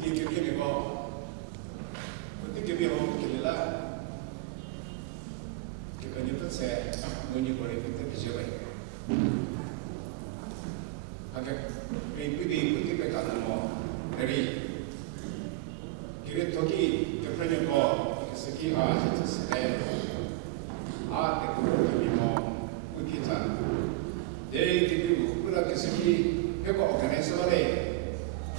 어떻게 개개미고 어떻게 개미고 길라 그러니까 이것에 뭐니 거리 그때 비저가 아까 우리 그때 가는 뭐 여기 길에 toki 옆에 거 스키 진짜 세대 대구를 비모 우기장 내일 기부 그렇게 스키 배고 오가네서래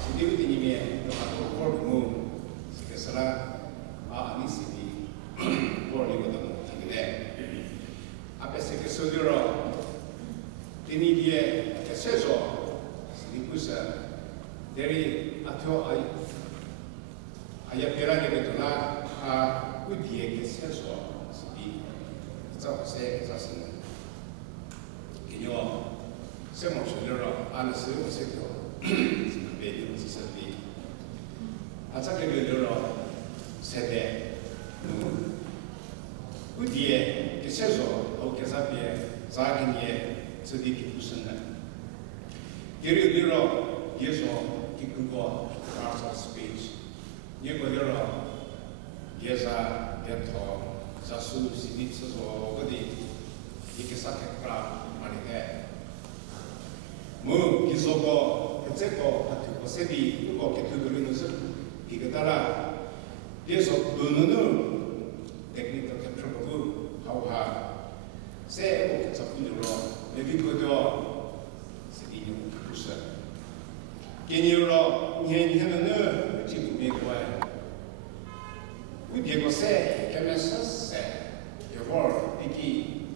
시디우디님의 또 폴무 스케서라 아니시디 폴리거든 되게 앞에 스키 소리로 디니디에 세서 스리쿠사 내리 아토 아야 베라니게 돌아 우디에 세서 스디 자세 자신 기녀 세모 소리로 안에서 세고 베디 지서디 아차게 베디로 세대 우디에 세서 오케사비에 자기니에 저디기 무슨 예를 예서 기근거 parts of speech 예고 여러 예사 예토 자수 시디츠소 어디 이렇게 사택라 말이네 뭐 기소고 그제고 같은 세비 그거 개투들이면서 이거 따라 예서 너는 테크닉 컨트롤 하우하 세 작품으로 내비고도 세기는 부서 개념으로 년에는 지금 미국에 우리 곳에 개면서세 여벌 이기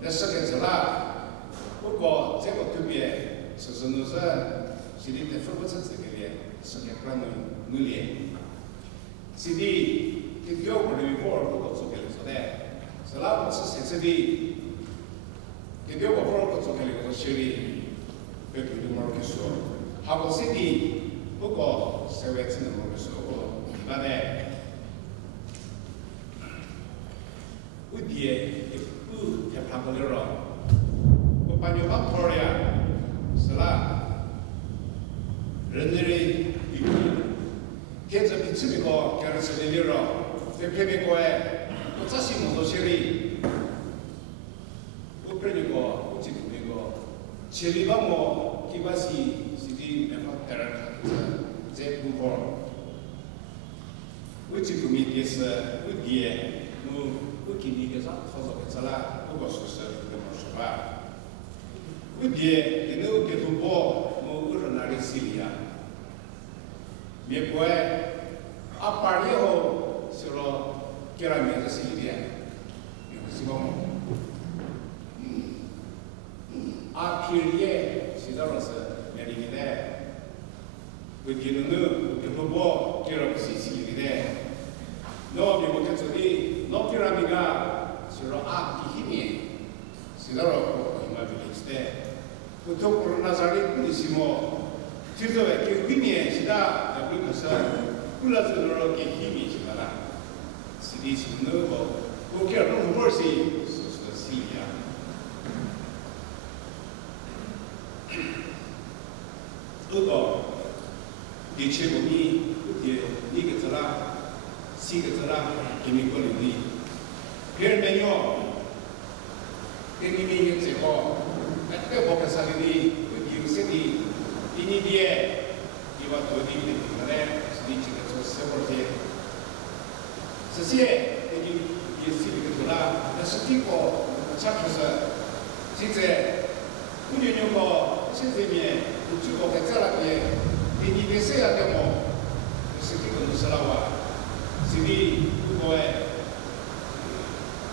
레서게서라 그거 제거 두비에 서서너서 시리테 프로세스게 서게크라는 물리 시디 기교를 리포트 그거 속에서네 살아서 세세비 기교가 프로그램 속에 시리 그렇게 말했어 하고 시디 그거 세웨츠는 모르겠어 이번에 우디에 그 대판들로 오빠뉴 박토리아 살아 런들이 계속 비치고 결혼을 대표미고에 자신 모도시리 우프리고 우치고 칠리바모 기바시 시디 메파테라 제품포 우치구미 디스 우디에 우기니게서 서서서라 그것을 그모서봐 우디에 내가 두고 뭐 그러나리 시리아 메포에 아파리오 서로 결함에서 시리아 이거 아피리에 시절로서 내리는데 우디는 두고 결함에서 시리아 너 미국에서도 너 피라미가 서로 힘이 시달로 힘을 빌리는데 그 토크로나사리 그리시모 지도에 그 힘이 시다 그래서 굴러서로 그 힘이 시다라 시디시 너고 그게 너무 벌시 소소시야 그거 디체고니 그게 이게 저라 시그서라 이미권이 별명요 대님이 제고 그때 보면서니 기우세디 이니디에 이와 도디미 때문에 스디치가 세월에 사실 이 예시가 스티고 잡혀서 진짜 우리는고 신세미에 우주고 백사람에 이니디에 써야 되고 스티고 무서워 Sidi 그거에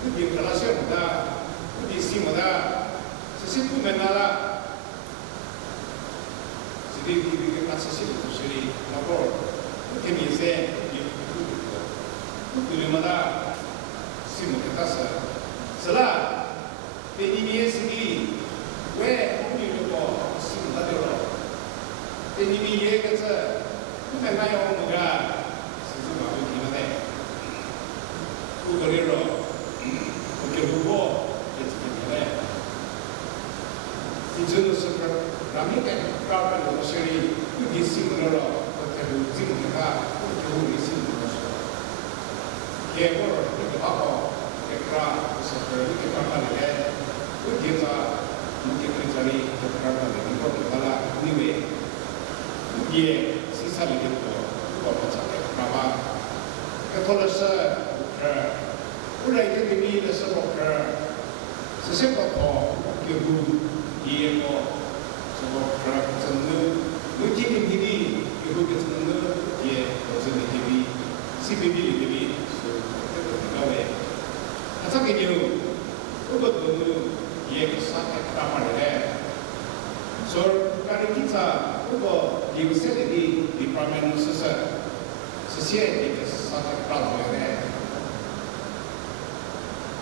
그 인터내셔널다 그 디시모다 스시프 맨나라 Sidi 그 같이 시리 나고 그 미세 그 그림마다 시모게 따서 살아 대니미에 Sidi 왜 우리도 시모다대로 대니미에 가서 그 맨나요 뭐가 그거리로 그렇게 보고 이렇게 이제는 라미게 프라블 로셔리 그 디시므로 그렇게 지금가 그라 그래서 이렇게 발발하게 그 뒤에서 이렇게 그 자리 발발하게 이거 발라 이외에 이게 시사를 듣고 그거 맞게 그나마 그걸로서 우리가 이제 미미에서 그 스스로부터 결국 이해고 저거 그런 느낌이 미리 결국에서는 이게 어떤 느낌이 시비비리들이 그다음에 하자기는 그것도 이해가 싹다 말해 so kalau kita ubah di usia ini di parlemen sesuai dengan satu peraturan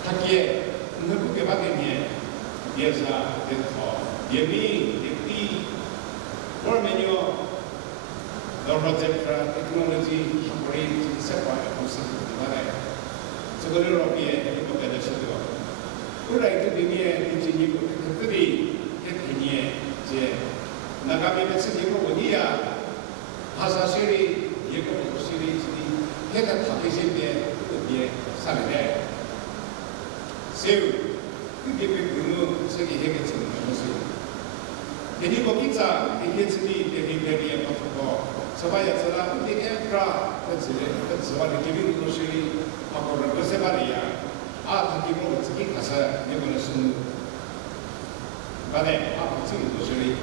hakikat untuk kebahagiaan biasa itu demi parlemennya project teknologi hampir sesuai konsep mana sebenarnya dia itu pada sesuatu udah itu dunia di sini tetapi ini 제 나가면 생기고 어디야 하사실이 예고 시리즈니 해가 타기신데 그게 살네 세우 그게 그 세계 해결책은 무슨 대니 거기자 해결책이 대비에 맞고 서봐야 저라 근데 애가 그지 저와 기분 것이 하고 그래서 말이야 아 기분 어떻게 가서 이거는 순 반에 아프진 것이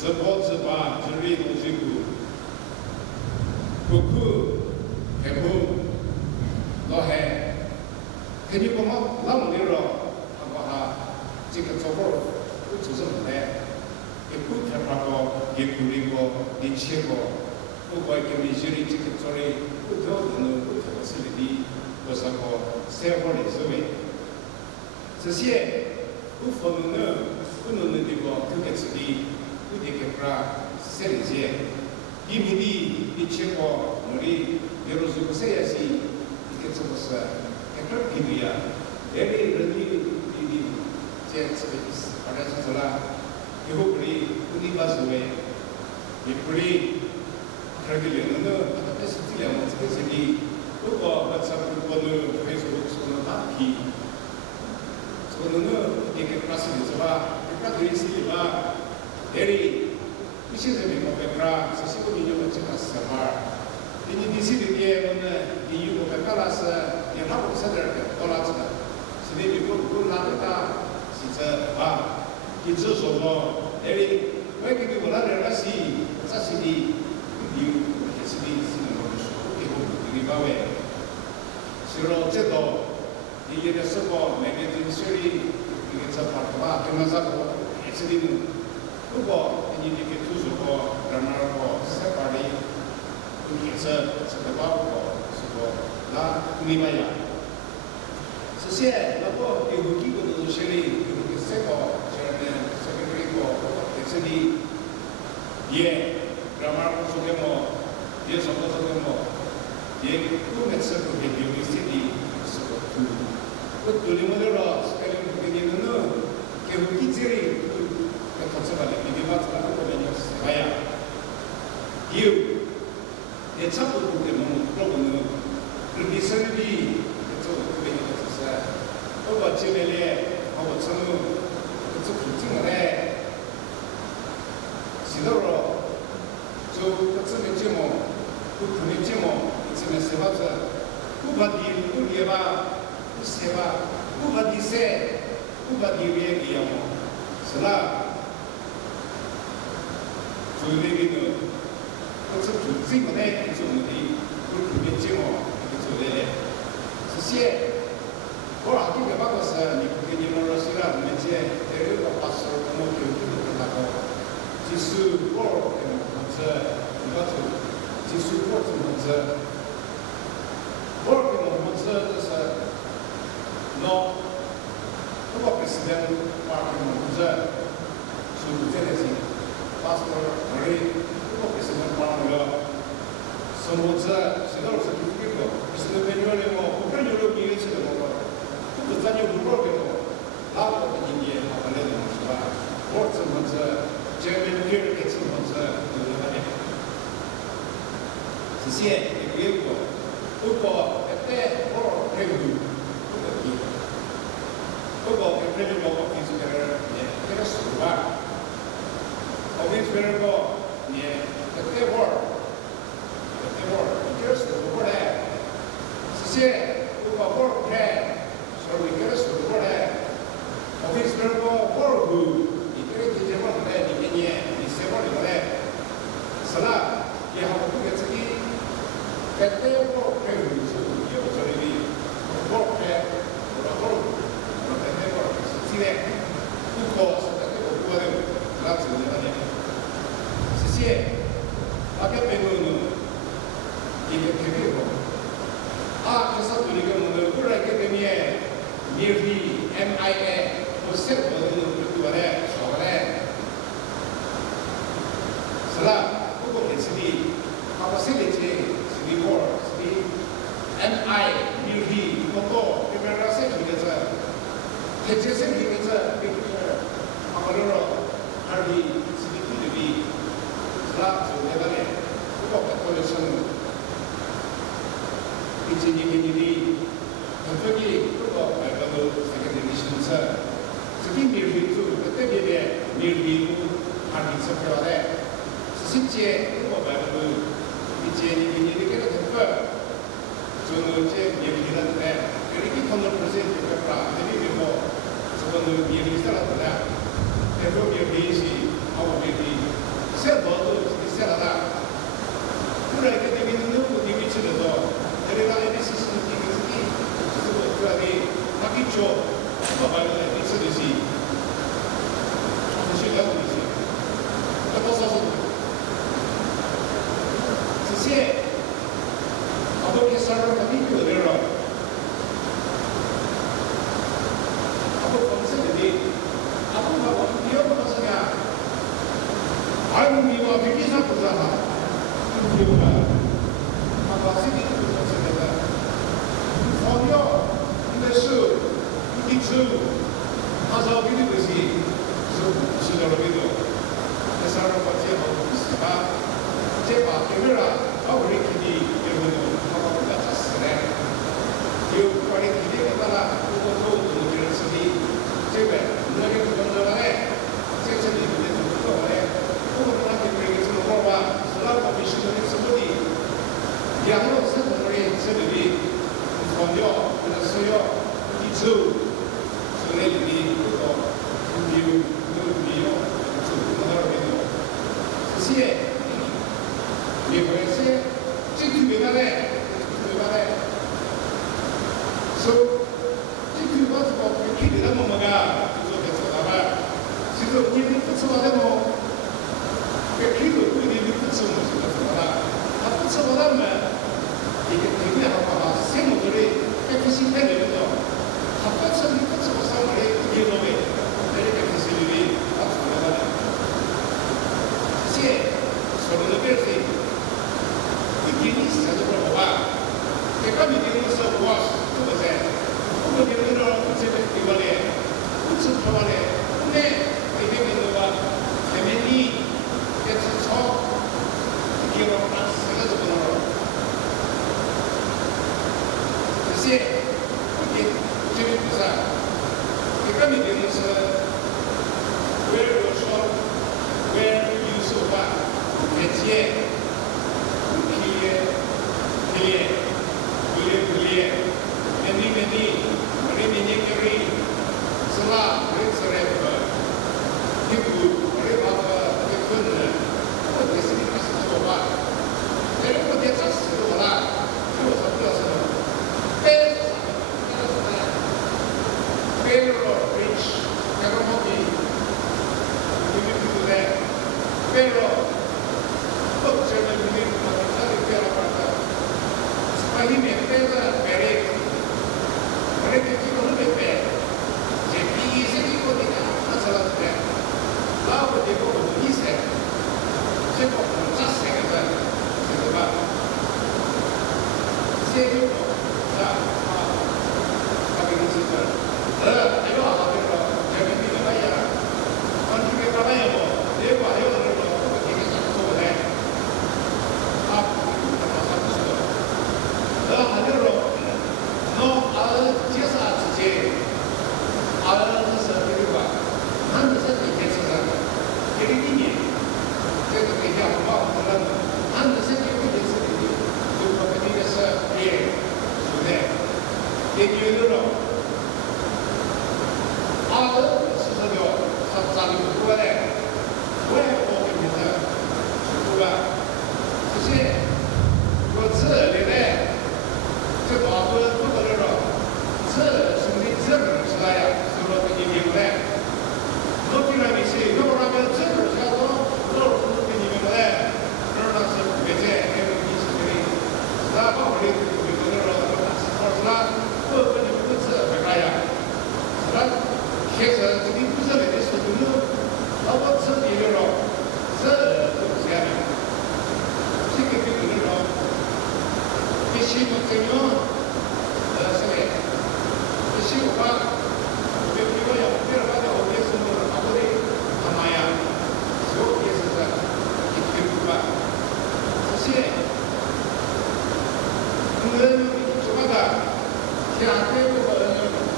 저보즈바 저리 오지구 그 대부분 너해 괜히 보면 나무 내려 하고 하 지금 저거 조선인데 그 대파고 예쁘리고 니치고 그거 이렇게 미실이 지금 저리 그도는 그것이 그래서 세월이 소위 사실 그 포문은 그는 이거 그게서기 그게가 세리제 이미디 이치고 우리 여러분 세야시 이게 좀서 그런 기분이야 내리 이 제 서비스 받아서라 이거 우리 가서에 이 우리 그러기에는 어떻게 스틸이야 어떻게 그거 WhatsApp 그거는 페이스북 그거는 다기 그거는 이게 클래스에서 그러니까 있으니까 내리 시스템이 뭐가 시스템 인용을 찍었어. 이 디시리에 오늘 이 유보가 깔아서 연합 사들 돌아왔다. 시대비 그러나다 진짜 아 기초적으로 내리 왜 그게 원하는 것이 사실이 이 예수님이 쓰는 것이고 이거 이거에 실로 어제도 이게 됐었고 매개진 소리 이게 잡아봐 그만하고 예수님은 그거 이게 두서고 그러나고 세파리 그래서 세파고 그거 나 우리마야 사실 나도 이거 기고도 실이 그렇게 세고 저는 세그리고 예수님 예 그러나고 속에 뭐 예 속에 예 그면서 그게 비밀이 있어 그 돌림으로 스펠링 그게는 개우기질이 그 컨셉을 비교하다가 보면요 봐야 이유 대처도 그게 너무 그러고는 그 미선이 그쪽 그게 있어서 그거 집에 하고 저는 그쪽 특징을 해 시도로 저 특성이 지모 그 분이 지모 있으면 세바자 그바디 그게바 세바 그바디 세 그바디 위에 기야모 슬라 조례기는 그것을 중심에 기존이 그 분이 지모 조례 사실 뭘 아끼게 바꿔서 그게 니모로스라 문제 데리고 봤어 너무 기억이 나고 지수 뭘 먼저 이것도 지수 뭘 먼저 뭘 먼저 no como presidente para montar su interés pastor Marie como presidente para lo somos se lo certifico se lo vengono mo per lo che dice lo tutto tanto un po' che la cosa di niente ma non è da forza monta c'è ben più che si monta si è e quello un po' e te ora prego 그거 대표님 먹고 비스베를 그래서 수가 비스베를 예 그때 그래서 그거래 시세 그거 그래 서로 그래서 그거래 비스베를 그 이게 기재만 그래 이게 이세벌이 그래 살아 이 하고 그게 특히 그때 그래 이거 저리 그래 siete un costo che può grazie mille se si è abbiamo venuto 이게 되고 그래서 우리가 오늘 그렇게 되면 nearly MIA 모습 보는 그거래 저거래 살아 그거 괜찮이 아마 세계지 스리포 스리 MI nearly 그것도 그러면서 그래서 대체생 기능에서 아무래도 할비 스리피들이 살아 저대단에 그거 갖고서는 이제 이분들이 갑자기 그거 말도 세계적인 신사 특히 밀리도 그때 비해 밀리도 할비 석회와래 실제 그거 말도 이제 이분들이 그렇게 됐고 저는 이제 밀리는데 이렇게 돈을 벌었으니까 그리고 저거는 밀리 살았더라 대표 밀리시 하고 밀리 세도도 살아라 그렇게 되면 너무 미치더라도 내가 에디스 신기기 그거 그라디 막이죠 그거 말고 있으듯이 무시하고 있지 그것서 지세 아버지 사람을 믿고 내려라 아버지 검색들이 아버지하고 비어보았으냐 아이고 미와 비기사 보잖아 비어봐 아빠 생기는但是一直按照别的东西是到了别的，那啥让我接好是吧？这把这个啊，我们给你有没有？他们不要他死嘞，有关于给你个啦，如果都就是是的，这个那个工作嘞，这里面的工作嘞，我们那边这个什么活吧，是那个必须的什么的，两个是什么的，这里的放掉或者是要。so lei di tutto il mio si è mi parece se tu vedrai so se tu vas a chiedere la mamma cosa pensava se tu chiedi cosa devo che chiedo quindi di cosa ma cosa va me e che ti ha fatto siamo dove che si vede 아빠처럼 이것저것 상황에 이놈의 내리게 되시는 일이 아주 오래가네. 이제 서로는 그렇게 이기니 사적으로 보아 내가 믿음으로서 보아 그것에 그거 믿음으로 이제는 이번에 무슨 평안에 근데 이게 믿음과 대면이 깨쳐서 이기로 딱 세가지고 보는 이제 대기회로로 아들 스스로 사장이 누구래 왜 오겠냐 누가 그치 그这里呢这老多不得了这兄弟这个是啥呀是不是你明白我平常没事要不然这个下头都是你明白那是别介那个意思的那把我的这个了是吧我跟你不是没啥呀是吧其实这里不是来的是什么老多吃别的了这都是这样的这个了必须要怎样是的必须要把别的要别的把的我别什么把我的他妈呀就别是这一天不办这些我们什么的家庭这个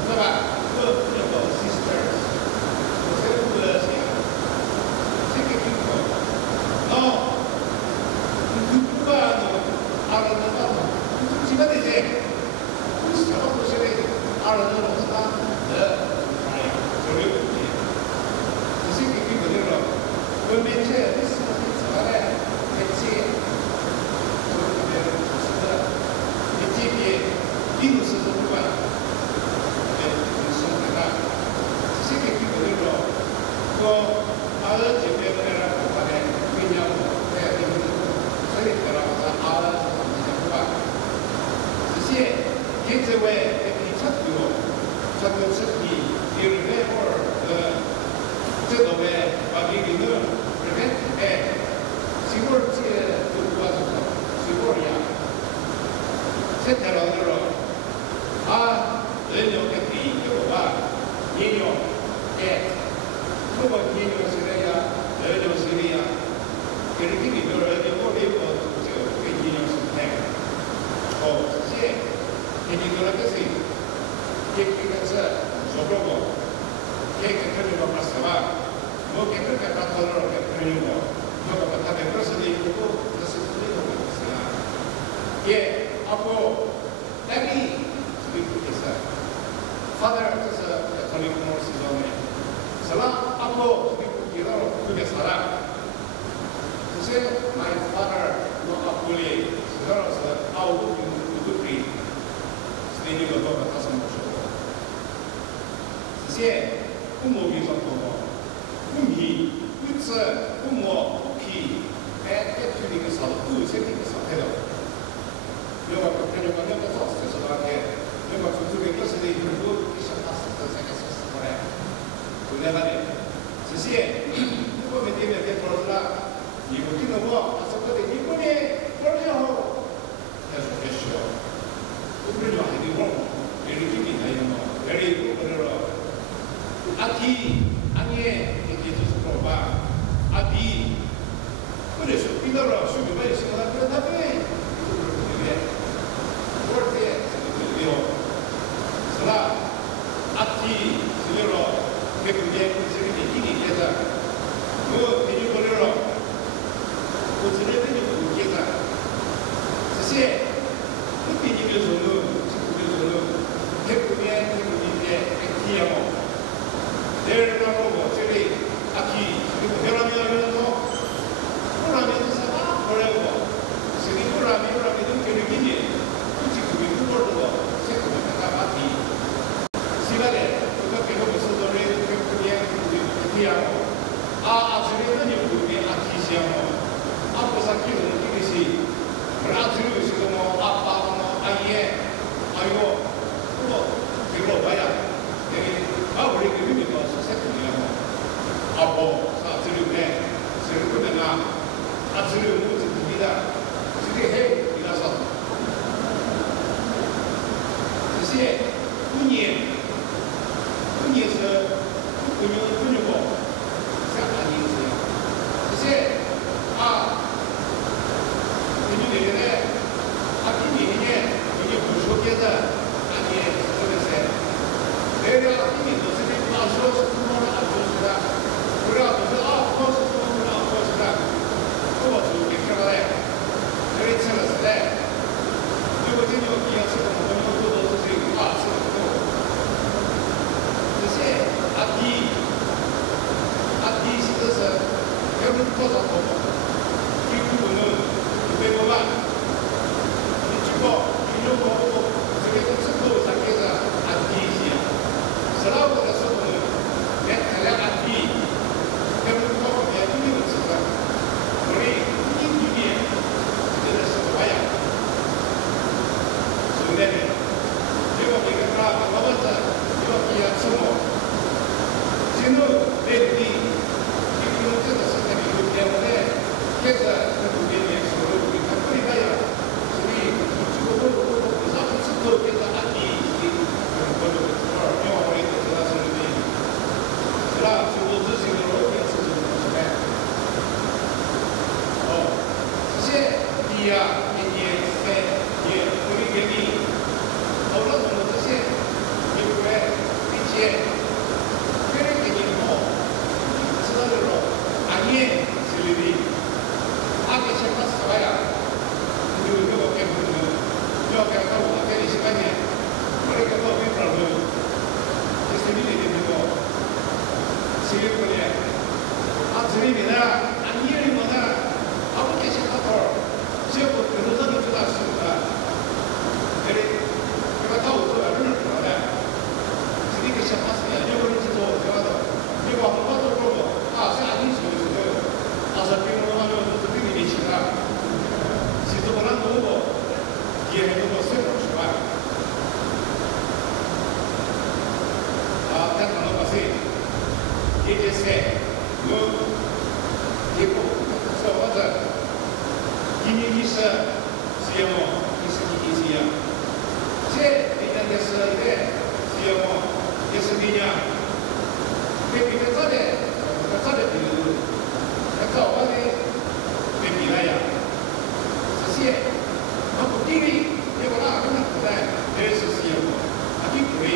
是吧各那个 sisters 我这个是这个地方然后누구가 알아내는 거 집안에 이제 시작하고 시작해 알아내는 것이다 저를 이 새끼 그대로 그 매체에 있으면 매체에 매체에 비누스도 누가 손대가 이 새끼 그대로 그 아들 집에 보내라고 하네 왜냐고 해야 되는所以得了啊，是吧？这些现在为你出游，这个身体有人或这个为把你的人媳妇儿这都不什么，媳妇儿呀，现在了啊，人有个地有吧，也有如果你有谁的呀，人有谁的呀？给人给你的人，你过去我就给你用心态。哦，这些给你的那个是，给个是说不过，给个可能我不是吧？我给个他做了个可能我把他的不是的一个，这是这个不是啊。也阿婆，那你这个不是，father 这是他的公司上面，是吧？阿婆这个不知道这个啥啦。My father was a bully. Sekarang saya tahu itu free. Sini juga bawa tas semua. Saya umur bisa tahu. Umhi, utse, umur, uki. Itu juga satu. Saya tidak satu. Jika kita jangan kita satu sesuatu. Jika kita kita sedih itu kita satu sesuatu orang. Sudah ada. Saya, itu mesti kita perlu 이거기는 뭐, 아서까지 이번에 벌려하고 해서 했어요. 그래도 아니고, 이렇게 기다리는 거, very good. 아기, 아니에, 이렇게 해서 봐. 아기, 그래서 이더러 수비가 있으면 그래, 다음에, 이게, 그럴 때, 이거, 서라, 아기, 들려러, 그게, 그게, 이게, 계좌, 그, 대주 벌려러, 我直接跟你不接的，这些不给你的收入是不给收入，这不边这不边这天哦，这人那个我这里阿基，这个越来越多，不然你是啥？后来我，是你不然你都给你给你，不是给你多少，这个我干嘛提？是吧嘞？我给我们收到的这个边这天哦，这里那就不边阿基香哦。앞으로 쌓기는 이것이 라트로 시도모 이야, 인디에, 예, 우리 개미, 어느 정도 뜻이 미국의 위치에 그런 개미고, 스스로 아니에 슬립이 아기 시작했어 봐야. 그리고 이거 깨부르면, 여기 하고 앞에 시간에, 그렇게 뭐 비프라고, 슬립이 되고, 슬립을 아, 슬립이다, 아니에리보다 아무게 시작하고, 지역도 그러더니 주났습니다. 그래가 다 웃어요. 그럴 거네. 슬립이 시작했으니 아니어버린지도 제가도 이거 한번 봐도 그러고, 아, 아니, 저기서, 아서 비는 하면 또 비밀이 시작. 지도보란 놓고, 뒤에 해두고 세우고 싶어요. 아, 딱 넘어가세요. 이게 세, 뭐, 이거, 서버자, 이니기사, 시어모, 이스니기시야. 제, 이난데서 이래, 시어모, 예스니냐. 그 전에 비는, 그래서 어디, 비밀이야. 사실, 뭐, 끼리, 이거나, 그냥 그래, 그래서 시어모, 아기 뿌리.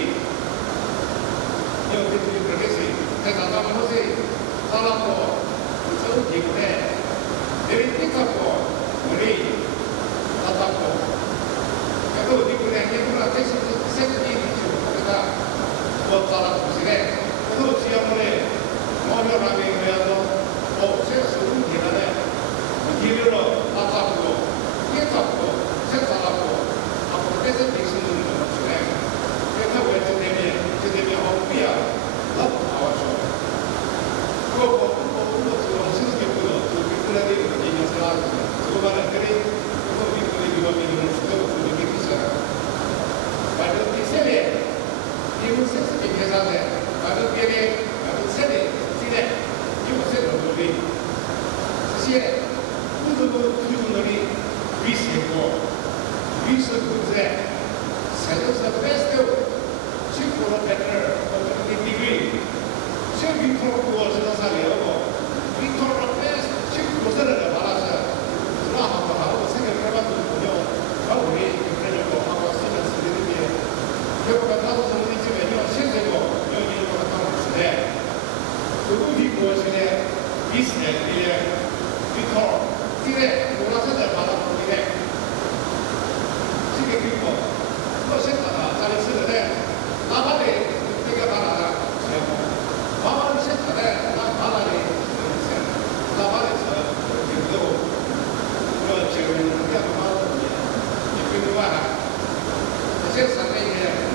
여기 그렇게 대단한 것이 사람도 무서운 기분에 내리 삐갖고 머리 따뜻하고 그래도 기분에 기분을 색이 있죠. 그러니까 뭐 사람 보시네. 그래도 지하물에 모여라면 그래도 제가 쓰는 기간에 기류로 따뜻하고 깨끗하고 색다르고 앞으로 계속 백신을 넣어주네. 그래서 왜 저대미 허브야 너무 나와줘. 그거 신경쓰고 그래야 되는 얘기를 하고 그거만은 그래 그거 우리 위험이 수도 그렇게 비싸요. 말도 비싸네. 이거 세습이 계산돼. 말도 비례 말도 세네. 세네. 이거 세네 우리 사실 구두놀이 위스고 위스 군세 세도서 베스트 10% better 어떻게 degree 제 빅토르 구워서 살려고 빅토르 베스트 10%를 받아서 하고 생각해봤거든요. 우리 그러려고 하고 쓰는 게 결국은 나도 정리쯤에는 실제로 여기로 갔다 오시는데 그분이 무엇이냐 비스네 빅토르 띠에 놀아서들 받아보기에 지금 그리고 그것이 다른 쓰는데 나발이 되게 많아. 나발이 싫다네. 나발이 나발에서 그래도 그 지금 그냥 말하는 이쁜 거야. 세상에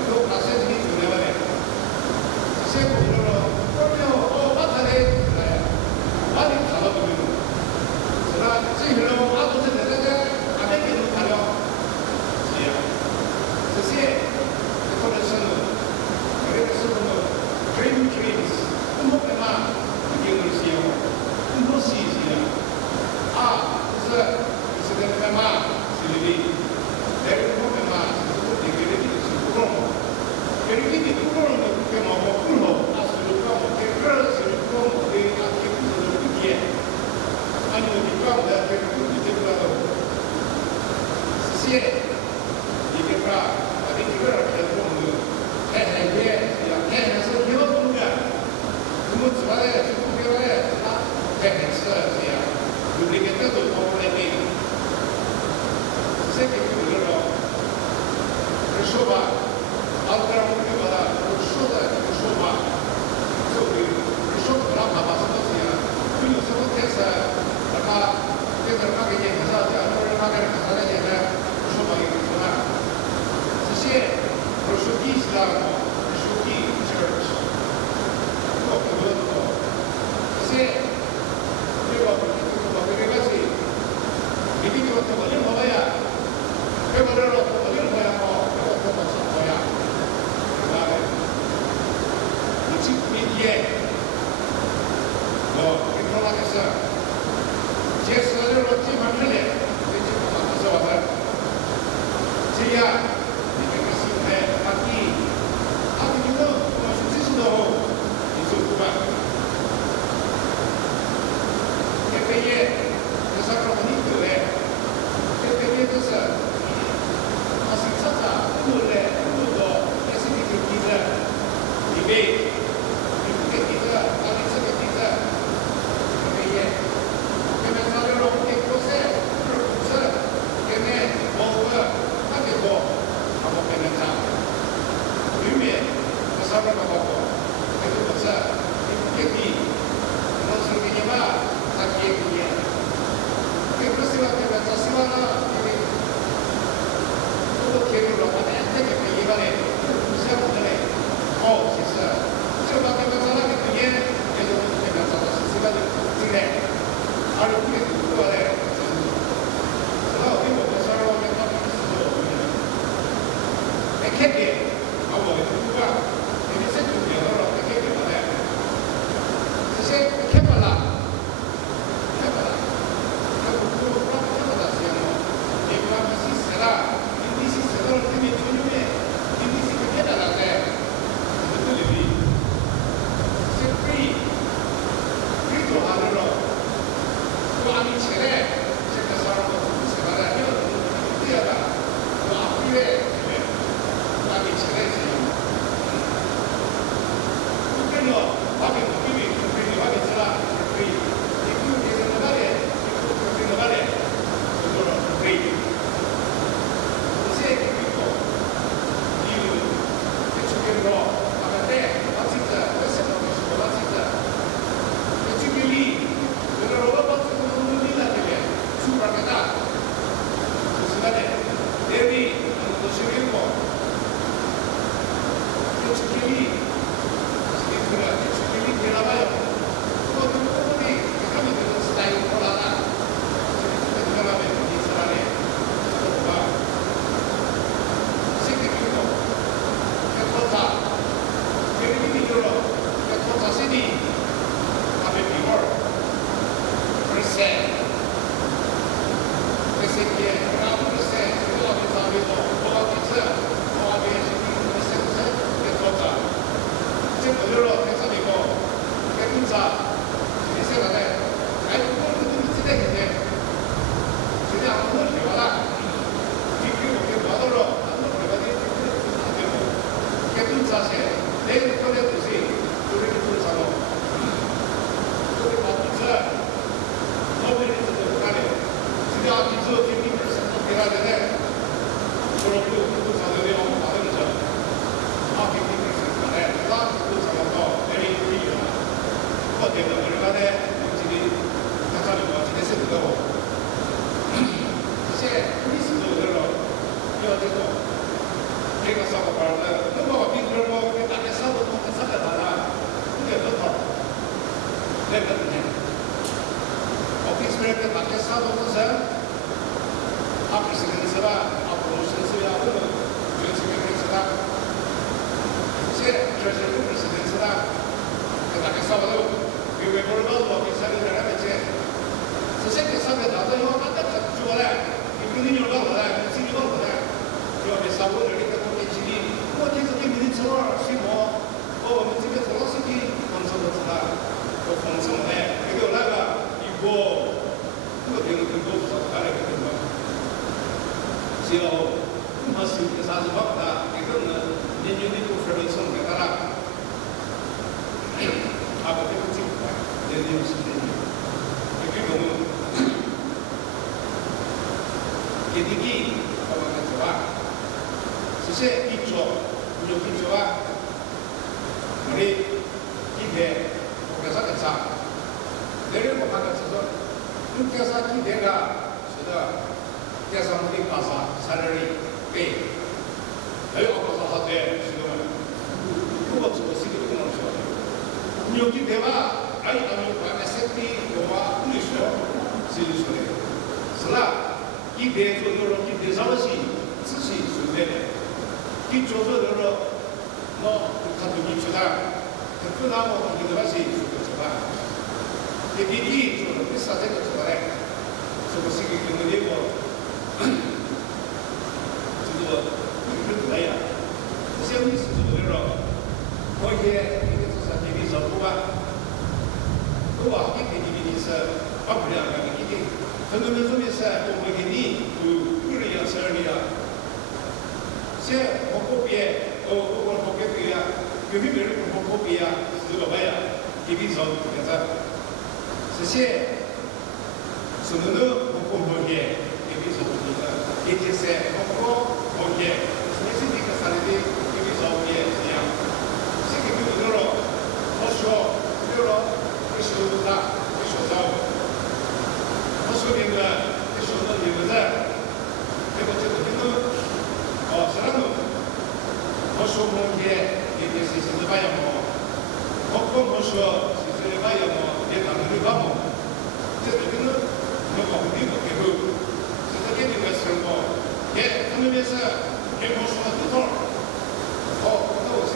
또 가서들이 중요하네. 세상으로 꼴려 마타네 많이 달아보는. 그러나 지금 아무튼 내가 아베기는 가려. 그래서 그거에서는 그래서는 dream dreams 꿈꾸나 이경을 시요 꿈꾸시지요. 그래서 내가 실리 내가 꿈꾸나 이게 시구로 이렇게 꿈꾸는 거 그게 뭐 꿈로 아스루가 그래서 꿈 우리가 기분을 느끼게 아니면 비과가 되게 꿈꾸지라도 사실 이게 아니 이거를 해보면 해서 기어보는 거야. 그건 주말에 축구교회에 다 해했어요. 우리게 때도 동원했니 새끼 그걸로 그쇼바 아웃그라운드 그거다 그쇼바 그쇼바 봐봐서 보세요. 그리고 서부터서 아까 그렇게 얘기해서 저를 하게 가다가 얘가 그쇼바가 있구나. 사실 그쇼기 있으라고 그쇼기 church 그것도 사실 그리고 같이 미디어 같은 거 이런 거 봐야 그거를 어디를 봐야 그것도 못 봐야 그다음에 이 미디에 뭐 인터넷에서 제 서류로 팀을 틀래 지금 만나서 와서 제야 캐게 하고 누가 이게 세트 변화로 캐게 말해. 그래서 캐발라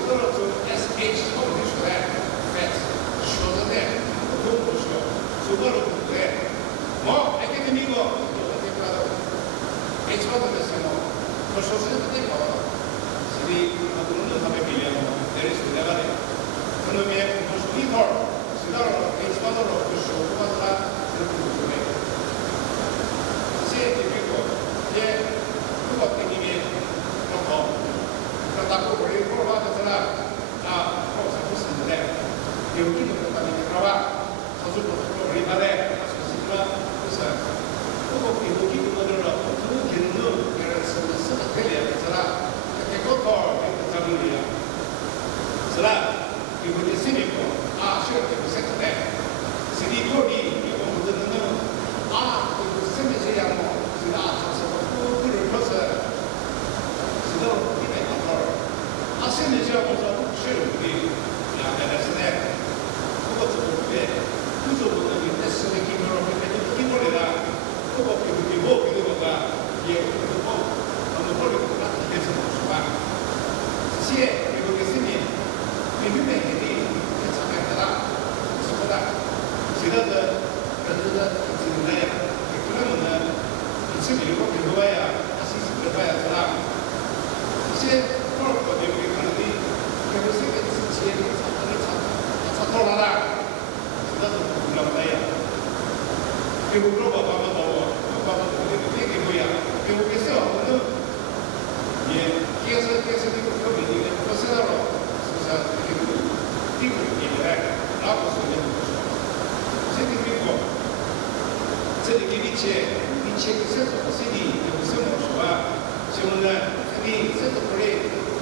到了做 SH 后面说的 fat 说的呢，都不说，说到了不对，我还给你那个我这个没错的什么，我说是不对的，所以我们他们比较내릴 수 내가 돼. 그놈의 무슨 이걸 시다로 에이스바도로 그 쇼크바도라 그렇게 보면 이제 그리고 이제 그거 때문에 그렇고 그렇다고 우리 물어봐서라 아 그거 무슨데 여기도 그렇다니 그러봐 저술부터 우리 말에 사실은 그래서 그거 여기 그거를 그 기능을 예를 들어서 그래야 되잖아 그것도 잡으리야 Setelah dibuat sini pun, sure kita settle. Sini pun di orang betul-betul, itu sini saya mau sudah sesuatu proses sudah kita atur. Sini saya mau satu sure di yang ada sini, itu betul-betul, itu betul kita sini kita boleh dah, itu betul kita boleh, ya itu betul, kalau boleh kita kita semua semua. Siapa yang sini?原本肯定很长远的啦，什么的，其他的更多的只能那样，可能呢，你吃米或很多呀，是的话呀，是吧？这些多少个就可能你，可能这个之前差多了啦，其他的不了那样。给我老婆爸爸到我，我爸爸我给给我呀，给我给小朋友，也给是这个特别的，我知道了。이거 얘기라고 소리를 듣고 생기고 저기 위치에 있어서 세디 무슨 뭐가 지금은 세디 센터들이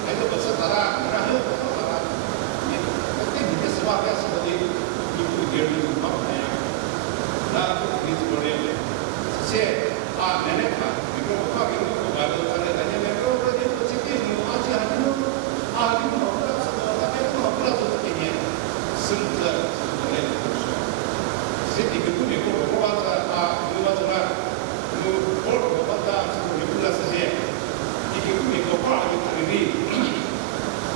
아이도 벌써 달아 그러면 달아 그때 밑에서 와서 어디 이거 예를 막 봐야 나 그게 뭐래 제 내내가 이거 막 이거 가도 달래 다니면 그거 이거 지금 뭐 아직 안 되는 이거 Senta sebenarnya jadi begini kalau baca nu kalau baca sebelum kita saja ini begini kalau ada ini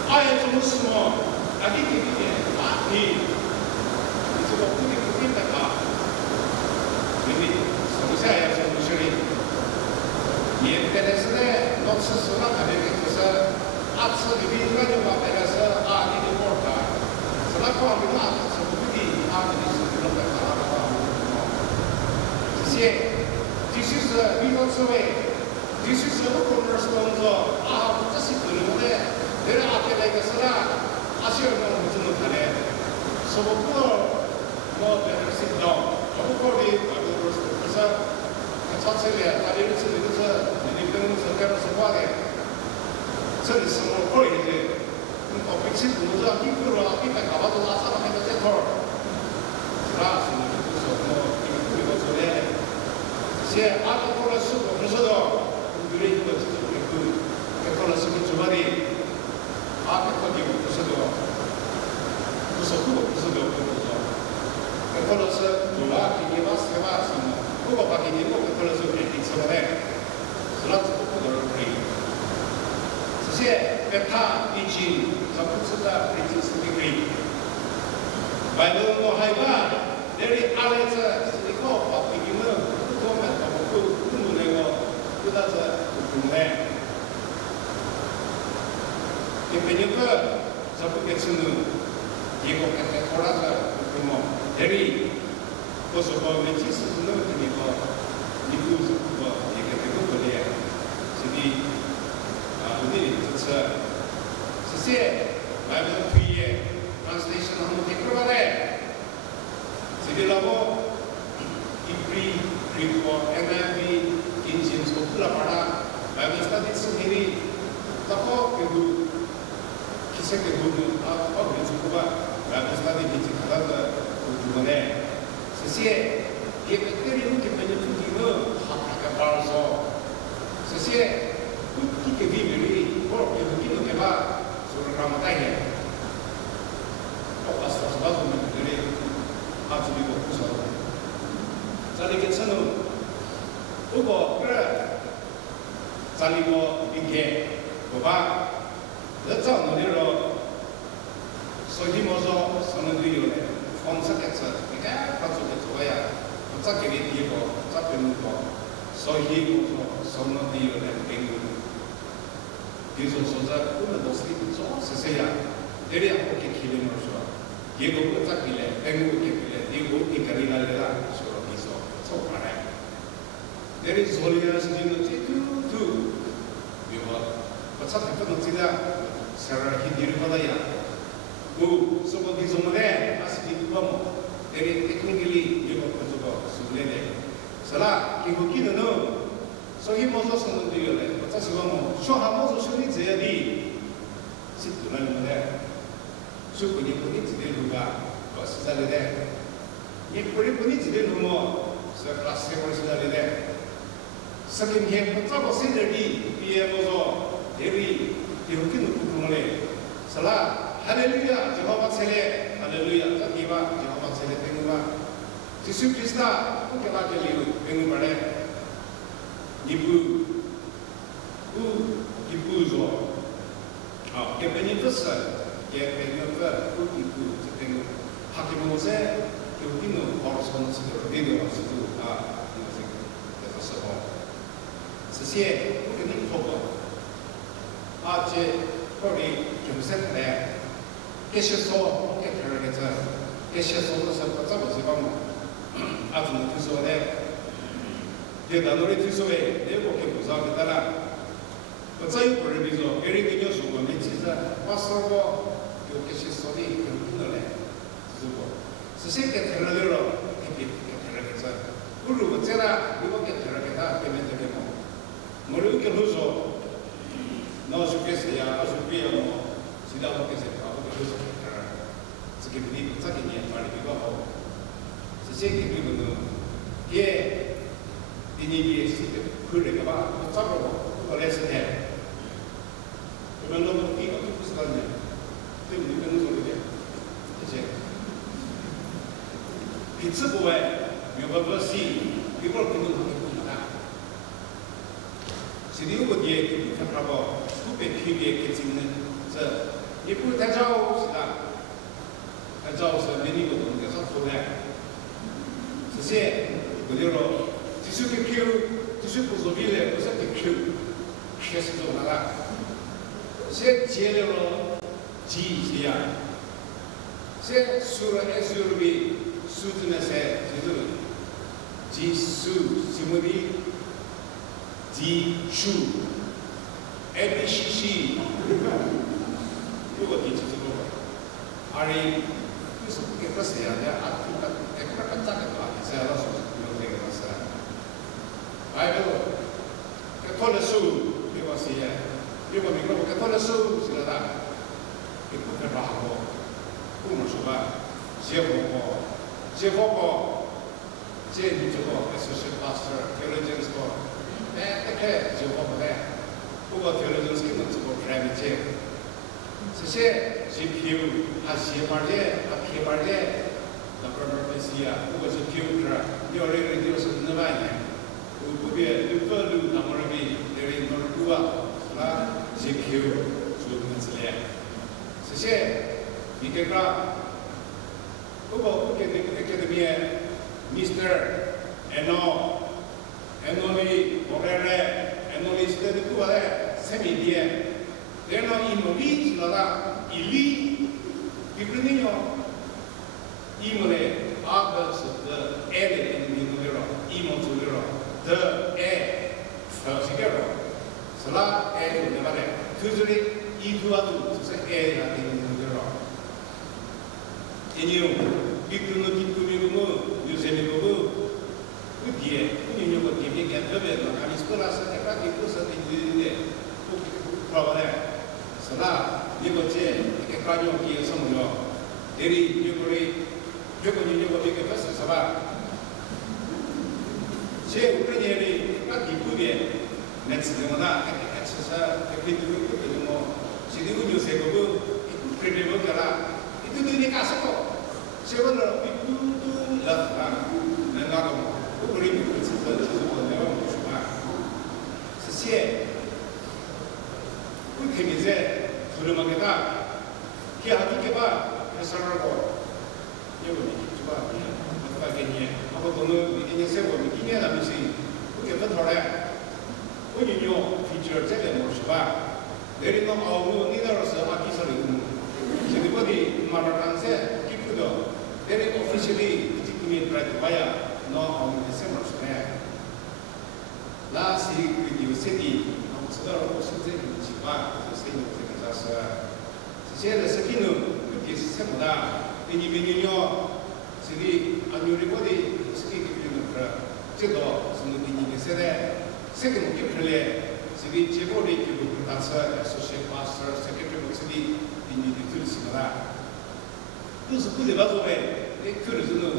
ayat semua lagi ini mati itu waktu kita tak ini saya solusi yang terasa not sesuatu ada kita asal lebih banyak berasa ini porta Selaku kita seperti apa di sebelum berkata this is the results way. This is the cornerstone of just itu dari apa lagi sekarang asyik orang betul betul so mau berhasil dong. Aku kau di bagus besar sahaja tadi itu ini pun sekarang semua deh. Jadi semua kau ini ofisi dulu tu kita kalau kita kawan tu asal kita cetor, terus semua itu soalnya, saya ada kalau suku musuh dulu itu kalau suku cuma di, apa lagi musuh tu kalau sejulah ini masih semua, aku pakai ini kalau suku ini semua selalu beri. Saya peta izin sampai sudah izin sendiri. Baik mau haiwan dari alat sedikit apa begini, komen apa tu nego kita sebenarnya. Yang penyebab sampai kesini, jika kita orang bertemu dari posisi mencari sebenarnya itu sebuah yang kita boleh. Jadi ini sesuai Bible translation हम देख रहे हैं jadi lalu Hebrew NIV King James को पूरा पढ़ा Bible study sendiri tapi itu kisah kedua apa berjumpa Bible study di cerita kedua sesuai kita itu kita menyebutnya hakika palsu sesuai kita bibeli, kalau begitu kita suruh ramadhan, apa sebab menjadi hati kita kusal. Jadi kita senu, ubah berat, jadi ubah tinggi, ubah, lepas itu 所以我说什么都有嘞，方式的是，你看他做的做呀，我这给你第一个，这给你个，所以我说什么都有嘞，给你。比如说是我们都是做是这样，这里我给提的我说，结果我这给嘞，给我给嘞，结果一个人来了，说你说错过来，这里做的事情呢，这都，比如我差点不能知道，是儿去地里头呀，我说我的什么嘞，还是地不么，这里一空地里有个这个什么嘞，是啦，结果记得呢。所以我说什么都有嘞，我这时候我小孩我说兄弟这样的，是不能么的，所以不你只得路吧，我是在那的，你不你只得路么，是老师我是在那的，十几天不找个生日的，毕业我说这里有更多不同嘞，是啦，哈利路亚就好把车嘞，哈利路亚这地方就好把车嘞，对吗？就是基督啊，不给他这里对吗嘞？一步说，啊，给别人不是，给别人不一步，这边他给我在有别人好说的时候，别人是做啊，这个时候，这些我给你说过，而且后来就是来，这些说给别人的这些说的是不怎么是帮忙，啊，怎么就说呢？也当然就说哎，那个给不少给他了。我再有个人比如说，别人跟你说过，你其实把说过有这些说的有不能来，是不？是谁给他了了？给他了给这，不如我这了，如果给他了给他，对面这个么？我如果跟他说，那是给谁呀？那是给我，其他我给谁？我给他说给他，这个你这个年法里比较好，是谁给你们呢？给。第二件事情，回来个吧，我找个我来是台，我们弄第一个就不是他的，对不对？跟我说的，这些，彼此不外，有个不是，一会儿跟我说的不一样。是另外的，你看他吧，不被区别给精神，这你不太早是吧？太早是没你个东西上出来，这些我就说。就是个 Q， 就是不是为了，不是个 Q， 开始做那个，现接了 G 这样，现数了 SUV， 数字呢是就是 G 数什么的 G 数 ABCC， 如果你就是说，而你就是给不是呀，啊，这个这个话，是要说用这个是。还有，给托了手，给我写，给我明白，我给托了手，是了的，给不给把握，不能说吧，写火锅，这你这个associate pastor， theologians 说，大概就好不来，不过 theologians 根本这个 private， 这些是票，还写板的，还贴板的，那不是是呀，不过是票是，要这个就是那玩意。不别路不路，那么那边那里那路啊，那是票做么子嘞？这些你这个，不过不给这边 Mr. Emily 我来嘞 ，Emily 是在那过来3米的，然后Emily是了的，1厘，比如那样，Emily 2个是的，A 的那个了，Emily 做的了。的 A， 是这个，是啦 A 就那个嘞，就是嘞，E 2啊2就是 A 啊，那个了。因为比如说你有些那个不低，你有个低点点特别的，俺们说了是那个地不是的，不好嘞，是啦，你个这那个干用低什么了？这里有个嘞，有个这个不是吧？这5个年里，那第5年，那只能那其实那可以都什么，现在我有3个不，这边不给了，都你干什么？结果呢，都了啊，那个我这里不是我那个不说啊，是些，我肯定在除了么个大，第二个吧， 회사라고 여러분이 기초가 어떻게 하고 또는 이게 세고 이게 나면서 그게 더 더래 원인요 피처 제대로 모르시바 내리는 아우는 니더로서 아기서를 jadi bodi marangse kikudo dari officially dikumi pratibaya no on December sore la si video sedi am sedar ko sente jiba se ni ko ta sa se la sekinu ki semda ni menyo sedi anyuri bodi ski kikudo pra jedo sunu ni sede sekinu ki prele sedi jebodi ki ta sa associate pastor secretary sedi你对什么啦？就是不得把做呗，你可能是那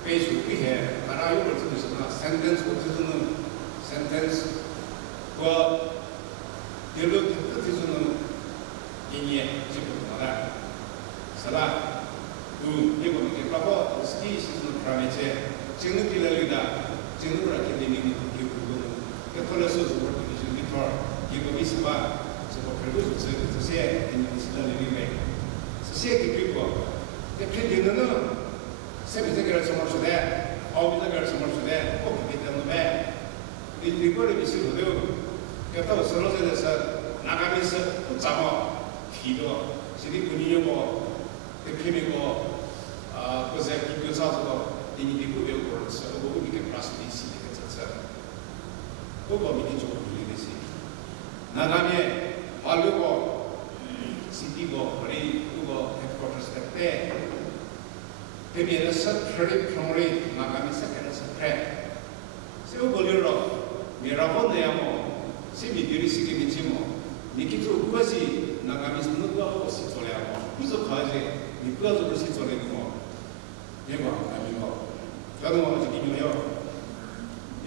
背书背下，当然有点就是什么 sentence 或者是那 sentence， 或第二个就是那音乐就不同了，是吧？你我们给包括实际是那方面些，真的对了的，真的不然肯定你给不够，给后来说是我给你就一套，一个意思吧。这些你们知道的里面，这些给结果，这偏见的呢，谁比这个什么时代，奥比这个什么时代，我不给他们买，你过来的时候都，要到时候真的是哪个没事不怎么提到，现在不你有个，这偏见个不是比较啥子个，你不要过是，我不给他 plus 的是那个这是，我明天就不理的是，那个呢？알고 시티고 우리 그거 헤드쿼터스 때 대비해서 프레리 프로그램이 나가면 세계에서 프레 세우 걸려로 미라본 내야모 세미들이 시키겠지 뭐 니키도 그것이 나가면서 누구하고 시절이야고 그래서 가지 니꾸라도 시절이고 뭐 얘가 가미고 나도 뭐 지금요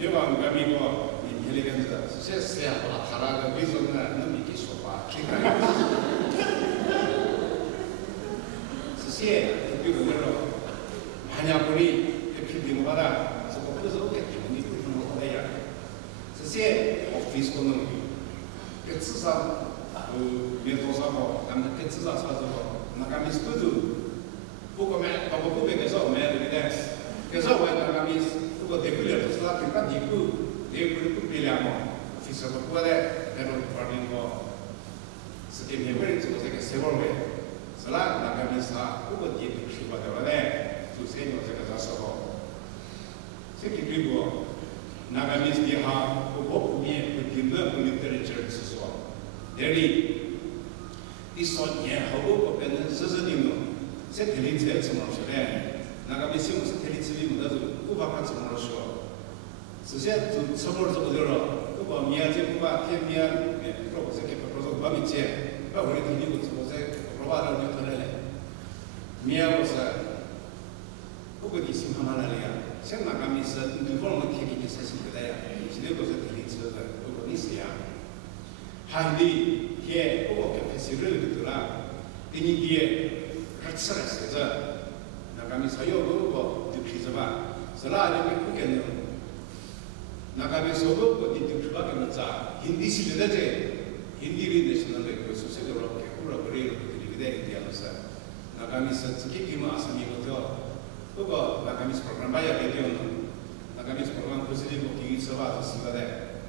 얘가 가미고 이래간다 세세야 바라가 위선나 놈이 소바 기가 세세 비고로 한야분이 대표님마다 저거 그래서 어떻게 기분이 그런 거 해야 세세 오피스는 그 지사 그 메도사고 남는 그 지사 사서 나가미 스튜디오 보고면 바보 보배에서 매일이래 그래서 왜 나가미 그거 대표를 해서 그러니까 니고 dia berpilihan officer berkuada dan berpikir setiap member itu saya sewa we setelah nak bisa aku dia bersiap pada tu saya ni saya kata soho saya kira nak bisa dia aku punya pendidikan literature sesuatu jadi di soalnya aku kepengen sesuatu saya terlihat semua sudah nak bisa saya terlihat mudah tu aku bakal semua sudah实现就生活这么多了，如果明天不把天边如果是给不说把米接，把我的天地我在罗巴的就可能嘞，明天我是不过你心慢慢来呀，像那个米是你放我天气就才行的呀，现在都是天气车的，如果你是呀，还得也不过给是热的多啦，给你爹还吃了谁着，那个米才有如果就皮子吧，是啦，你不给你。나가면 서도 어디 들어가게 맞자 힌디 시대에 힌디를 내시는 데 그래서 세계로 개꾸라 그래요 그들이 되어서 나가면서 특히 기마 아사미부터 그거 나가면서 프로그램 봐야 되는 나가면서 프로그램 그스리고 기기서 와서 쓰거든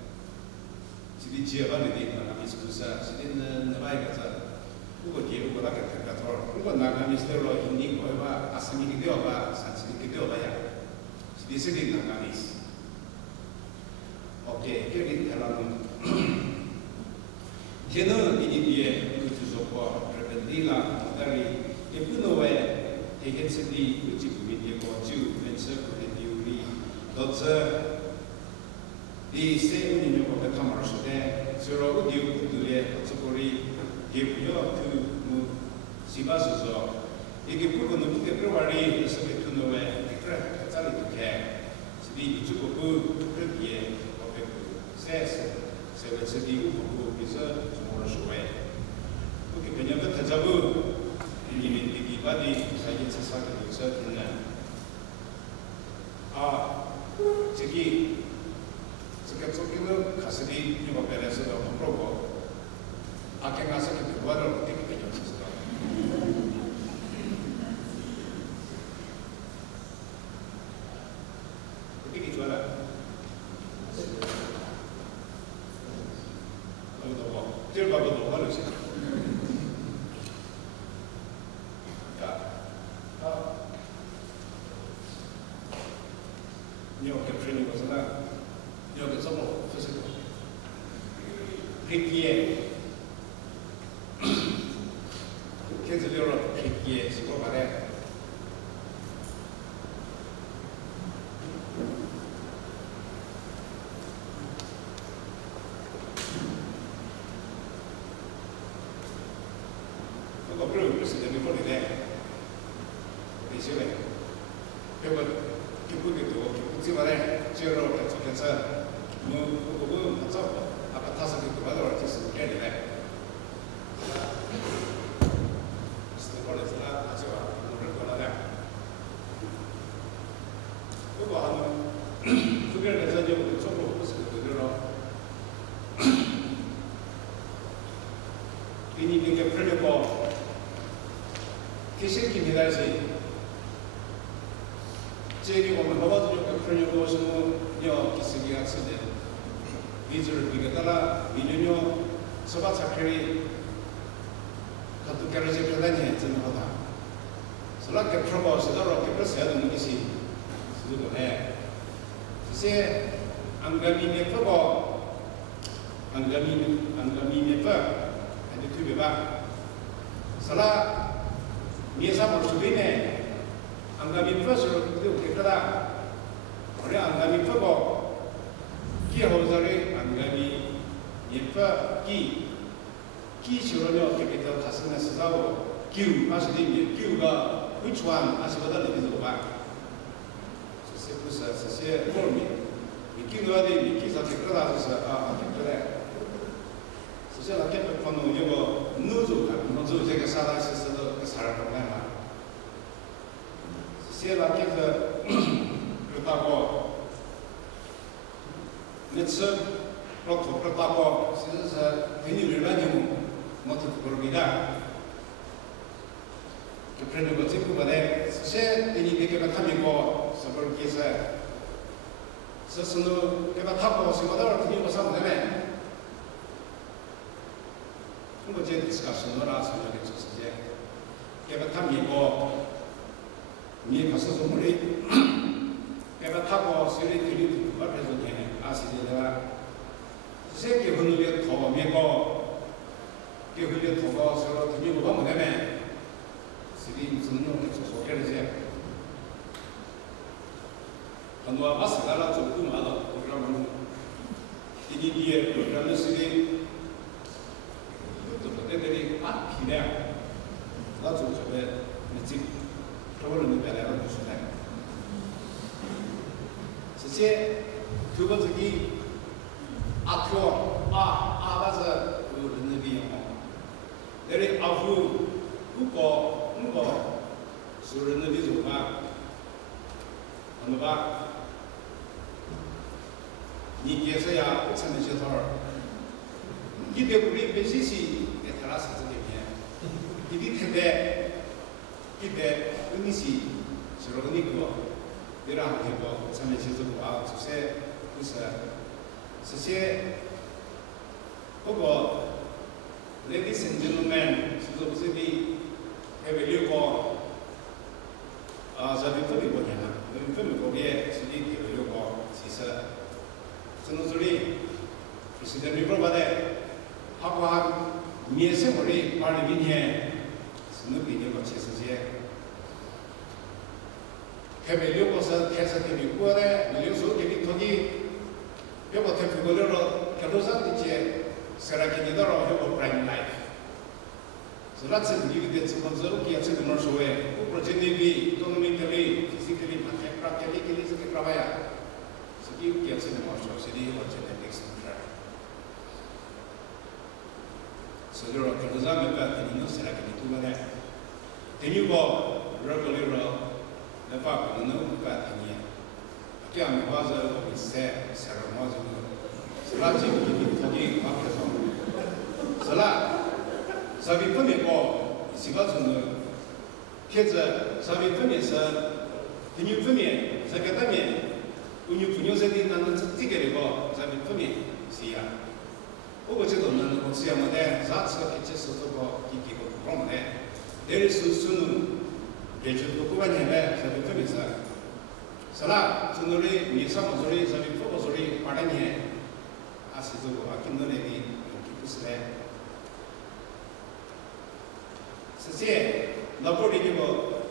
지디 지역안에 나가면서 그사 시대는 나와야 가자 그거 뒤에 그거 나가 될까 그거 나가면서 들어 힌디 거봐 아사미기 되어봐 산스리기 되어봐야 지디 세계 나가면서 오케이, 그게 대단한. 걔는 이니디에 그 주소과 프레벤디라 다리 예쁘노에 대개체디 우지 구민이고 주 멘서 그레디우리 도저 이 세운이냐고 베타마르스데 저로 디우들의 도저고리 예쁘요 그뭐 시바스서 이게 부분은 그게 그러와리 그래서 베트노에 그래 짜리 이렇게 이 이쪽으로 그렇게 saya sedih buku bisa semua sesuai. Oke, penyebab terjadi ini tinggi badi saya sesuatu dengan jadi sekarang kasih ni apa yang saya mau probo. Akhirnya saya kedua dalam tiga penyebab sesuatu. 될 바도 말이지. 이렇게 프레임 것은 이렇게 써먹고 쓰시고 백기에 캔슬리어로 백기에 쓰고 말해. 그거 그런 것을 내가 보내네. 이제는 그걸 기쁘게 두고 기쁘지 말해. 저로 계속해서 뭐 그거 맞죠? 아까 5개 그만으로 계속 해야 되네. 스테이블에서나 아주 오늘 거나네. 그거 하면 그걸 해서 이제 쪽으로 보세요. 그대로 괜히 이렇게 풀려고 기실기 미달지. 제기 보면 뭐가도 좀 풀려고 하시면 여 기실기가 쓰는 위주를 비게 따라 미뉴뇨 서바 차크리 같은 결혼식 편단이 전하다. 설악게 풀고 서로 개별해야 되는 것이 수도네. 그새 안가미네 풀고 안가미네 풀 아니 투비바 설악 미에서 볼 수 있네. 안가미 풀어서 그때 그러다 우리 안가미 풀고 기호자리 안가미 예뻐 기시로요 개비도 가슴에 쓰다고 기우 아시는 기우가 위치한 아시보다 내비도 봐. 세부사 세세 форм이 기우가 돼 기사 그러다서 아 그래. 세세가 개별 번호 이거 누주 제가 살아있어도 그 사람 problema. 세세가 개별 그렇다고 늦서 그렇다고 세세가 괜히 일반적으로 모두 그럽니다. 그런 거 친구만에 세 괜히 내가 타미고 서볼 기사 스스로 내가 타고 생각을 드리고 사면 되네. 그거 제 디스커션으로 생각해 줬어요. 내가 타미고 미 가서 선물이 내가 타고 소리 들리고 앞에서 되네. 아시리가 세계 흔들려 더 메고 그 흘려 더가 서로 드리고 가면 되네. 스리 선용을 소개해주세요. 한도와 마스가라 조금 많아. 그러면 이 뒤에 그러면 스리 이것도 그때들이 비례. 나도 저번에 집 저번에 내가 보시네. 실제 두 번째기 아표 맞아 그 르느비요. 내리 아후 우거 수르는 비조가 어느 바 니께서야 참는 시설 이때 우리 베시시 따라서 저기에 이디 텐데 이때 은이시 저러니까 내가 하고 참는 시설과 주세 그래서 사실 그거 Ladies and gentlemen, supposedly 해보려고 저기 품이 뭐냐? 품이 거기에 수리 해보려고 시사. 저는 소리 프레시던트 리버바데 하고한 미에세머리 말리빈해 스누비니고 치스지에 해보려고서 해석해비 꾸어내 밀려서 개비 토기 여보 태프걸로 결혼상이지 세라키니더로 해보 프라임 라이프. Zratzen givite țămânzăruchii ațe de norșoe, cu progenevi, economically, physically, practically, să te travaia. Să givite ațe de norșoe, să dii orice genetics în frate. Să dără că dăzame pe atini, nu seara că ni tu vene. Teniu bo, răgăliră, de fapt, nu pe atini. Aki am bază, se rămază, să lați givite togi, apăzăm. Să la 사비품이고 시가서는 그래서 사비품에서 근육품이 사계담이 근육 분열세들이 나는 특징이고 사비품이 시야. 그거 저도 나는 혹시 시험에 자체가 개체서서 기기고 그런데 내릴 수는 개주도 구간이에 저비터비서 살아 저들이 미사모들이 저비 포고들이 빠르니 아시도 아낌들이 기쁘스네 사실 나보리기 뭐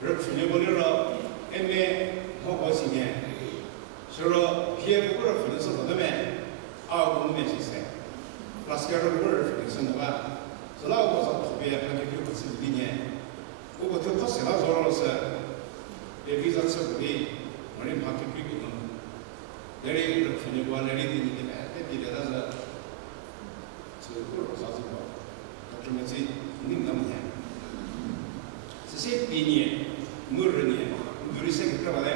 러프니버리로 에메 호고시게 서로 피해 부끄러 부르서 그다음에 아우는 메시세 라스카르 부르 그래서가 살아고서 토비에 하게 그것을 리니에 그거 더 세다 저러서 비자 서브리 머리 바퀴 비고 내리 러프니버 내리 디니게 에피데다서 저거 사서 좀 이제 님 남냐 사실 비니 물르니 우리 생각하다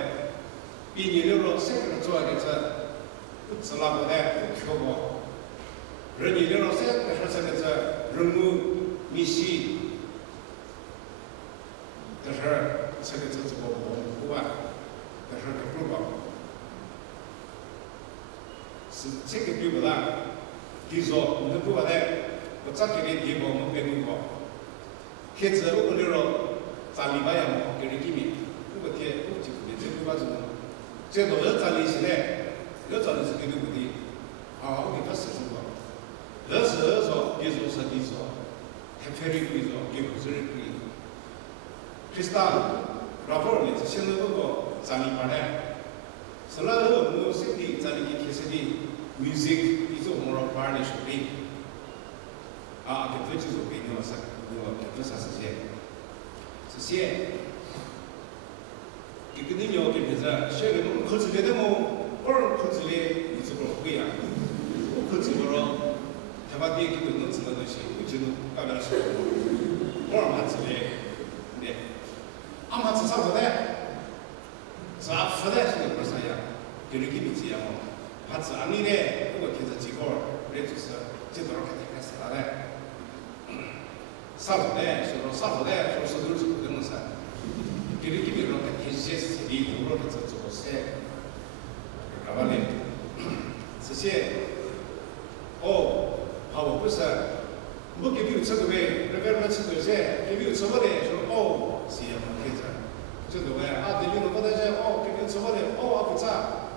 비니로 생각을 좋아해서 붙으라고래 붙고 그러니로 생각해서 르무 미시 그래서 생각해서 보고 그래서 그러고 생각 비보다 기소 누구보다 어차피 이거 뭐 배우는 거 계절 오늘로 잘리봐야 뭐 그렇게 그렇게 그렇게 그게 가지고 제도 여자리시네 여자리시 그 누구디 아 우리 봤었어 거 여서 예수서 기소 해페리 기소 예수를 그 크리스탈 라포르니 신의 그거 잘리봐네 살아도 뭐 시티 잘리기 계세디 뮤직 이소 뭐라 파르니 쇼리 아 그 뜻이 좀 있는 거사 이거 뜻사스제 这些，一个人要给别人学的么，考出来的么，考出来你这个不一样，考出来了，他把第一个能知道东西，我就能干点事，嘛之类，对，嘛至少的，啥负担是不啥样，给你给你这样嘛，他自然的呢，我听着几个，那就是这多少块钱啥的。啥子嘞？说啥子嘞？说是都是不能噻。给你说，他些是里头了，这做些，干嘛嘞？这些，哦，好，不是，我给你吃个呗，那边吃个些，给你吃个嘞，说哦，是呀，可以这，这个呗，啊，对，你不得些，哦，给你吃个嘞，哦，啊不咋，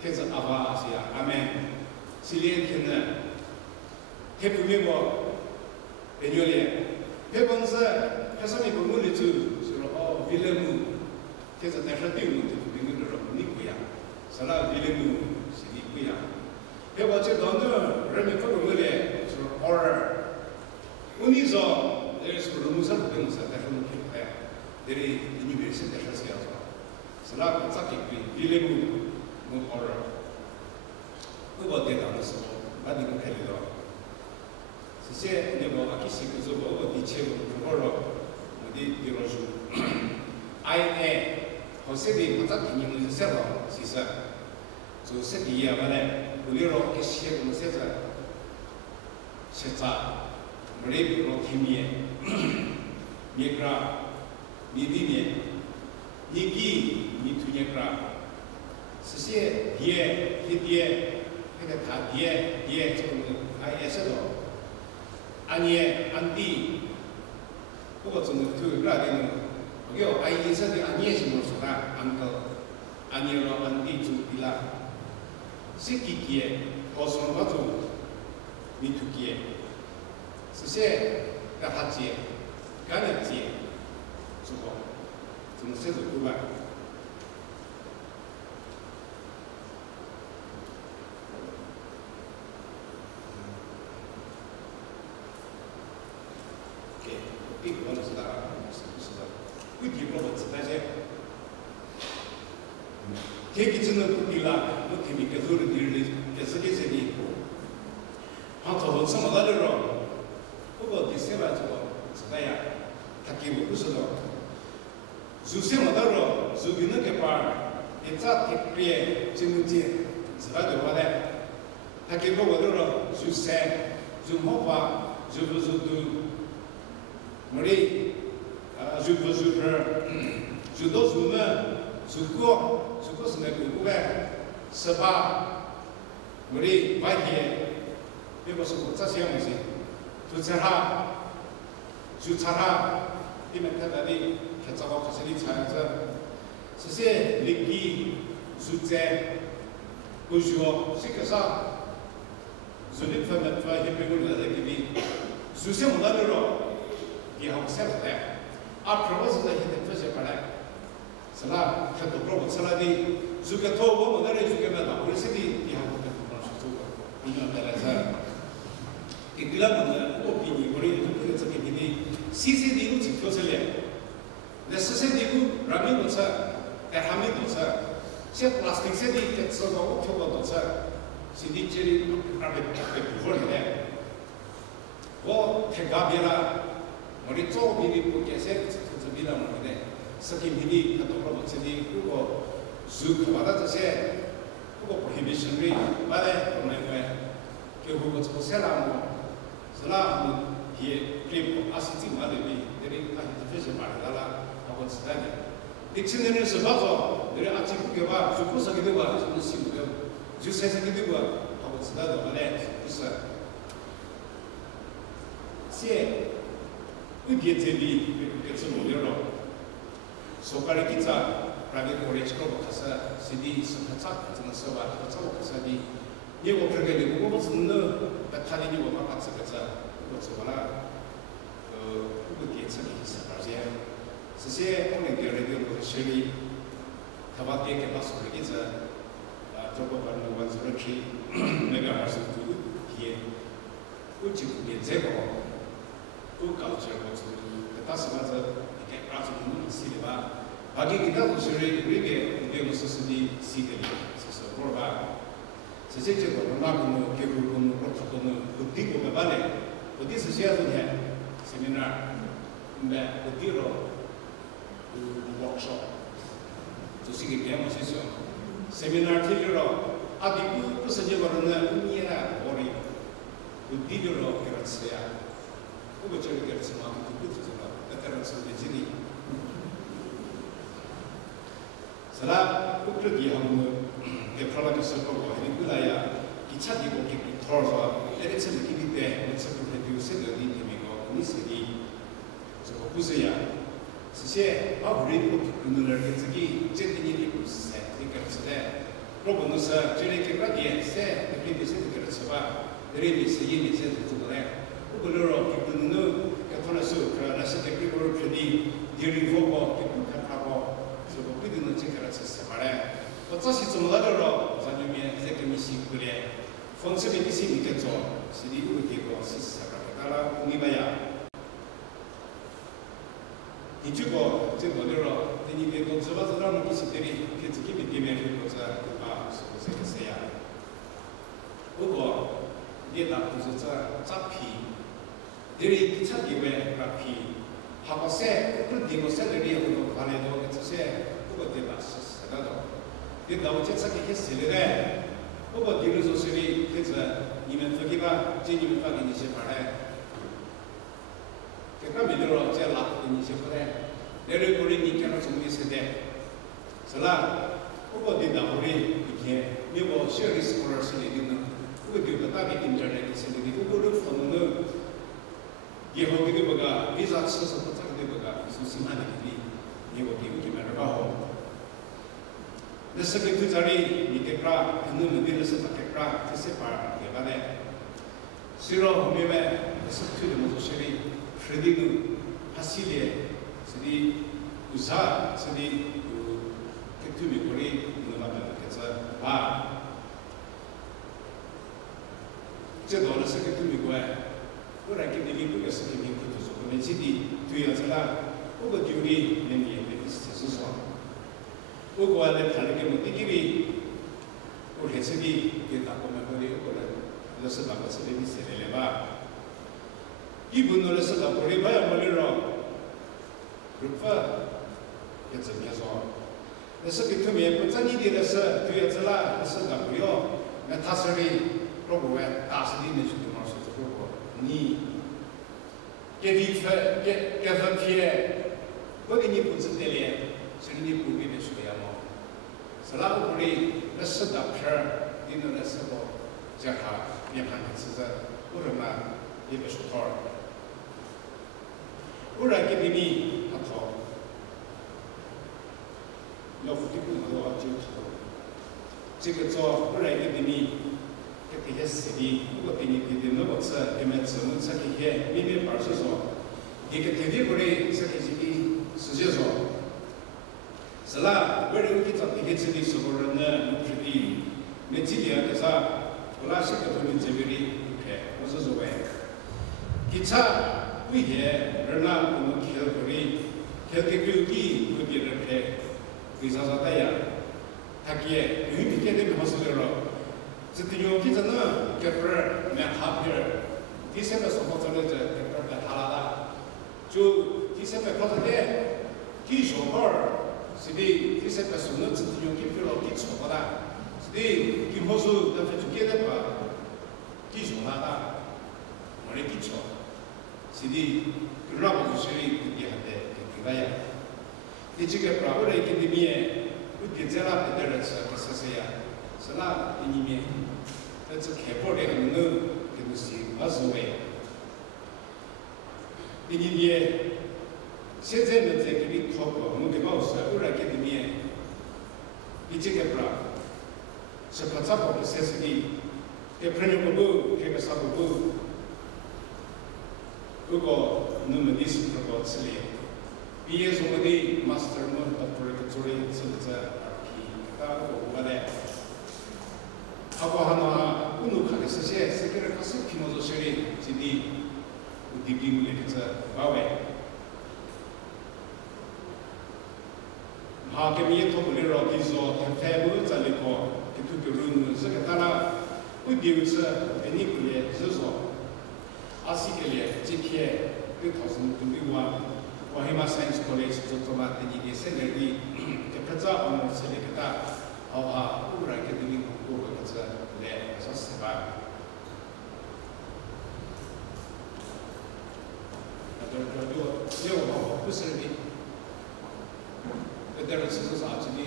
可以这阿爸是呀，阿妹，是连天的，还不明白。배nyol에 배번서 회사미 건물이 주로 빌레무 그래서 대사 띄우는 데 비밀로 니고야 살아 빌레무 시기고야 배번서 너는 그러면 건물에 주로 order 운이서 내에서 루무살 배번서 대사는 필요해 내리 유니버시티 대사서 살아 갑자기 빌레무 뭐 order 그거 대단해서 많이 그래도 这些那个阿基西克是我的切入，如果我的比如说 IA 好些的不咋便宜，我就写了，其实就写的也完了，我那个给写我写着，写着，我那比如天面，面格，面地面，你给你推面格，这些碟，那个他碟这个 IA 写的。 아니에 안디 그거 좀 그거가 되는 그게 아이에서도 아니에 심을 수가 안도 아니로 안디 주빌라 시키기에 거스는 것도 미투기에 스세 가하지에 가는지에 주고 좀 세도 그만这个我知道，是的，问题我知道些。天气真的不对了，我天气给做的地儿的，也是给谁的？他做什么来的了？不过第三万这个是那样，他给我不是的。做什么的了？做给那个班，一早给别进入进，是那个话的。他给我的了，做山，做木法，做不做都。 머리 주부 주도 주면 주고 스네 그거에 서바 머리 바이에 이거是这些东西，주차라 이멘트들이 개짜고 가시리 차에서 사실 리기 주제 우주어 시켜서 주립 ፈመጥፋ የሚሆን ለግቢ 주세 문화로 이하고 세대 앞으로서 이제 뜻이 받아 살아 그도 그러고 살아디 주게 토고 문화를 주게만 우리 세디 이하고 그런 수도 이런 데라서 이 글라브는 오피니 우리 그게 저기 CCD로 지켜설래 내 CCD로 라미도차 대하미도차 제 플라스틱 세디 text가 표고도차 CD질이 앞에 부분이네 뭐 대가비라 우리 쪽 미리 보게세 저기다 말인데 스키 미리 그도 그러고 저기 그거 쭉 받아서 그거 prohibition이 말에 보내고 결국 저 세라고 살아는 이 그리고 아시지 말이 내리 아주 뜻이 말하라 하고 쓰다니 딕셔너리에서 봐서 내리 아침 그게 봐 주고서기 되고 무슨 식으로 주세서기 되고 하고 쓰다도 말에 그래서 세 의기들이 그래서 뭐냐로 소가리 기자 프라이빗 코레지로 가서 CD 선착 같은 거 써봐 그거 가서니 이거 그렇게 되고 무슨 배탈이 이거 막 같이 가자 그거라 그게 처리 있어가지고 사실 오늘 결례되고 실이 타바게 개발서 그게서 저거 가는 원소를 내가 할수 있고 기에 우측에 제거 또 가져고 그 다시 가서 이렇게 아주 눈을 쓰리바 바기 기타도 실이 우리게 우리가 쓰니 시들이 있어서 그러봐 실제적으로 나는 결국은 그렇다고는 어디고 매발에 어디서 해야 되냐 세미나 근데 어디로 워크숍 조식이 배우면서 세미나 틀리러 아디고 무슨 얘기로는 의미나 머리 어디로 그렇지야 그거 저기 그래서 막 그것도 그때는 선배진이 사람 그렇게 하면 대표라고 썼고 그래야 기차 기고 돌아서 에렉션 기기 때 어떻게 세대의 힘이고 미세기 저거 부서야 사실 아무래도 그들을 계속이 제대로 입고 있어요. 그러니까 그때 로봇에서 저렇게 가게 세 그렇게 세대를 쳐봐 내리면 세임이 세대들에 그걸로 기분은 그래서 그러나 세대를 편히 뒤를 보고 기분하고 저거 그들은 제가 썼어 말해 어차피 좀 나더러 자녀면 이제 미시 그래 폰스비 미시 밑에서 시리고 되고 시스라가 공이봐야 이쪽고 제 뭐더러 되니 그 접어서라는 기시들이 그 느낌이 되면 그거자 그가 소소세야 그거 이게 나쁘서 잡히 내리 기차 기회 라피 하고 세 그런 데고 셀러리 하고 반에도 그래서 그거 대봤어 나도 그 너무 책상에 했을래 그거 뒤로 소설이 그래서 이면 저기가 제님을 가긴 이제 말해 그러니까 믿으러 제일 나쁜 이제 그래 내를 버리니까 정리해서 돼 살아 그거 뒤다 우리 이렇게 미국 시어리 스콜러스 얘기는 그거 뒤로 딱히 인터넷에 쓰는 그거를 보면은 예호기도 뭐가 비자 써서 부탁이 뭐가 수심하는 일이 예호기 이렇게 말하고 그래서 그 자리 밑에 가 있는 데에서 밖에 가 뜻에 봐야 싫어 보면에 스튜디오 모습이 프레디그 하시리에 저기 우사 저기 그 객투미 거리 누나들 그래서 이제 너는 객투미 거야 그렇게 미국에서 미국에서 그러면 지디 뒤에서라 그거 뒤에 내게 있어서 그거 안에 다른 게 뭐 뛰기비 우리 해석이 이게 딱 보면 거기 그거를 그래서 나가서 비슷해 봐 이분들에서 다 버리봐야 멀리로 그렇다 계속해서 그래서 그 틈에 본전이 되어서 뒤에서라 해서 나고요 나 다스리 로고에 다스리 내주도 말수 있고 니 개선피에 거기니 무슨 때에 저기 부비에 수야모 살라고 우리 레스다 펴 디는 레스고 这哈面盘的吃着，或者嘛也不说套儿，或者给你他讨，要不对不能要就讨，这个做或者给你。这些事的，如果对你那个车，你们怎么这些明明白是说，一个对的过来，这个实际说，是啦，为了给找这些车的时候呢，不是的，那几年个啥，我那些个他们这边的开，我是说喂，给车危险，人呐，我们开到过来，开到有地，有别人开，为啥说这样？他给，因为你开的好是了。这对牛皮子呢，这份儿买哈皮儿，第三个说好做的这份儿买哈拉达，就第三个考试的，第小号儿是的，第三个说呢，这对牛皮皮了，第错不的，是的，第好说那份就给的吧，第小拉达，我的第错，是的，就让我们学的第还得给那样，你这个把我来给你面，我别在那别的人吃，是这样。是那里面，这开播的很多东西，无所谓。里面现在呢，在给你考过，我们给老师偶然给里面，你这个不啦，是不咋个不现实的，给朋友不给个啥不，如果你们的是这个之类，毕业什么的 master 么的不是做的是不是RP，那我的。하고 하나 운동하게 쓰세 세계를 가서 피모도 소리 지디 우디기무 이렇게 바웨 하게미에 토블리로 기zo 템페브 잘리고 그투교는 저게다나 우디우스 베니클레 저소 아시켈레 지키에 그 도슨 두비와 와히마 사이언스 콜리지 저토마 데니게 세네리 그까자 오늘 세리겠다 아와 우라게 되는 거 네, 좋습니다. 저不是的，但是事实上这里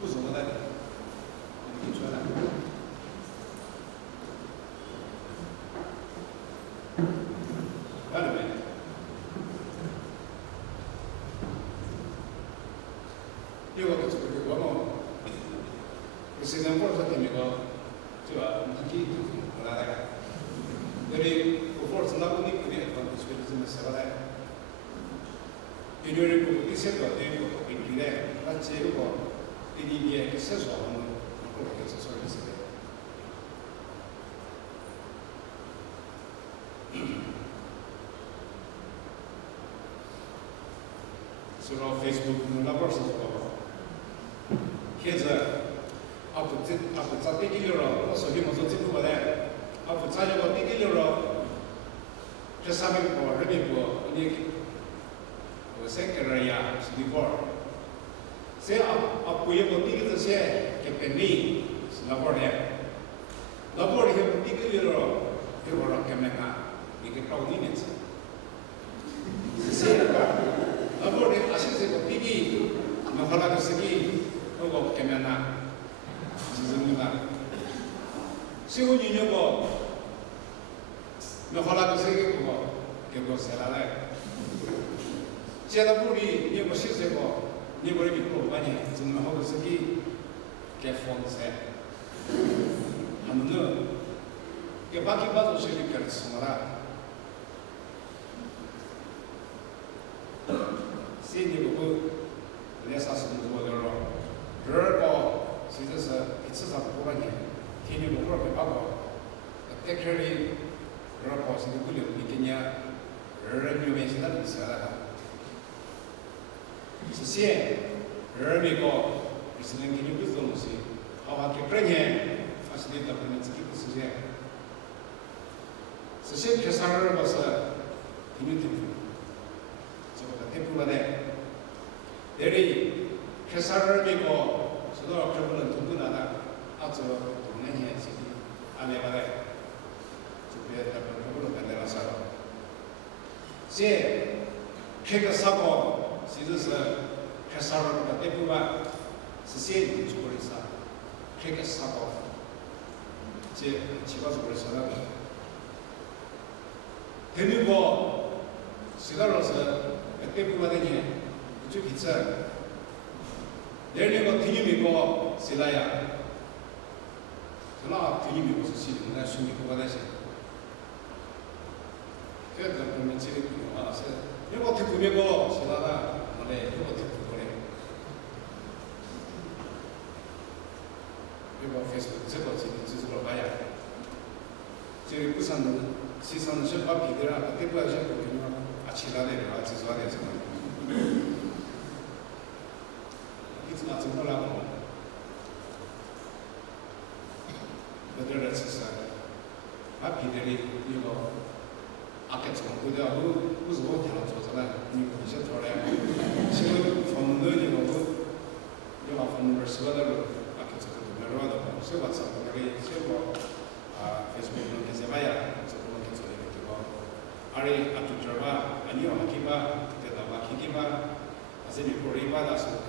不怎么的，你出来。看到没？第二个就是我们。现在我说的那个，对吧？你可以回来的。因为我是那个你不的，我不是这么说的。因为我这些个对我本地的，那结果对你也是说我们我就是说的是的。所以说 Facebook 那边是说，现在。앞으로 자 떼기려로 소리 먼저 찍고 그래 앞으로 자려고 떼기려로 저 사람이 뭐 그러면 뭐 이게 생겨라야 스리버 세 앞부에 뭐 떼기도 세 개pen이 스나버네 나버리 해 떼기려로 이거라 개면가 이게 빠우니면서 세가 나버리 아시세고 떼기 나발라도 쓰기 그거 개면나 세운 인형고 너 하나도 세계고 결국 살아래 제가 우리 니뭐 시세고 니 머리 믿고 많이 정말 하고 쓰기 개폰세 하면은 그 바퀴 봐도 소리 가르치마라 세니고 내 사실은 좋아요 그러고实际是一次上多了年，天天都多少把个，在这里，多少保险的不留，你今年2月现在都是了，是先2月个，就是能给你不是东西，好吧？给这年，还是得到你自己不实现，是先开3个是，给你提出，这个提出了的，这里开3个。知道这不能通过哪的，这多年前是的，安排的，就别这不能干的了啥了。现开个啥个，其实是开啥个的，这部分是先做的啥，开个啥个， 제 집안속을 전하고 대미고 시달로서 때부가 되니 우주 기차 내리고 뒤님이고 시라야 그나 뒤님이고 시는 숨기고가 되시 그래서 보면 지금 와서 이거 듣고면고 시라다 원래 이거 듣고 그래 이거 페이스북 저거 지금 지수로 봐야 저기 부산 시선 실밥 비대라 그때 보야 저 보면 아치라네 아 지수하네 정말 이제 맞은 거라고 너들을 진짜 아 비대리 이거 아까 좀 그대하고 무슨 뭐 대로 줘서나 이거 이제 돌아야 지금 fondo니 뭐 이거 fondo를 쓰다가 아까 좀 그대로 세바 상관이 세바 아 페이스북으로 계속 봐야 저거 계속 이렇게 아래 앞쪽 저바 아니요 하기바 대다바 기기바 아세미 코리바다서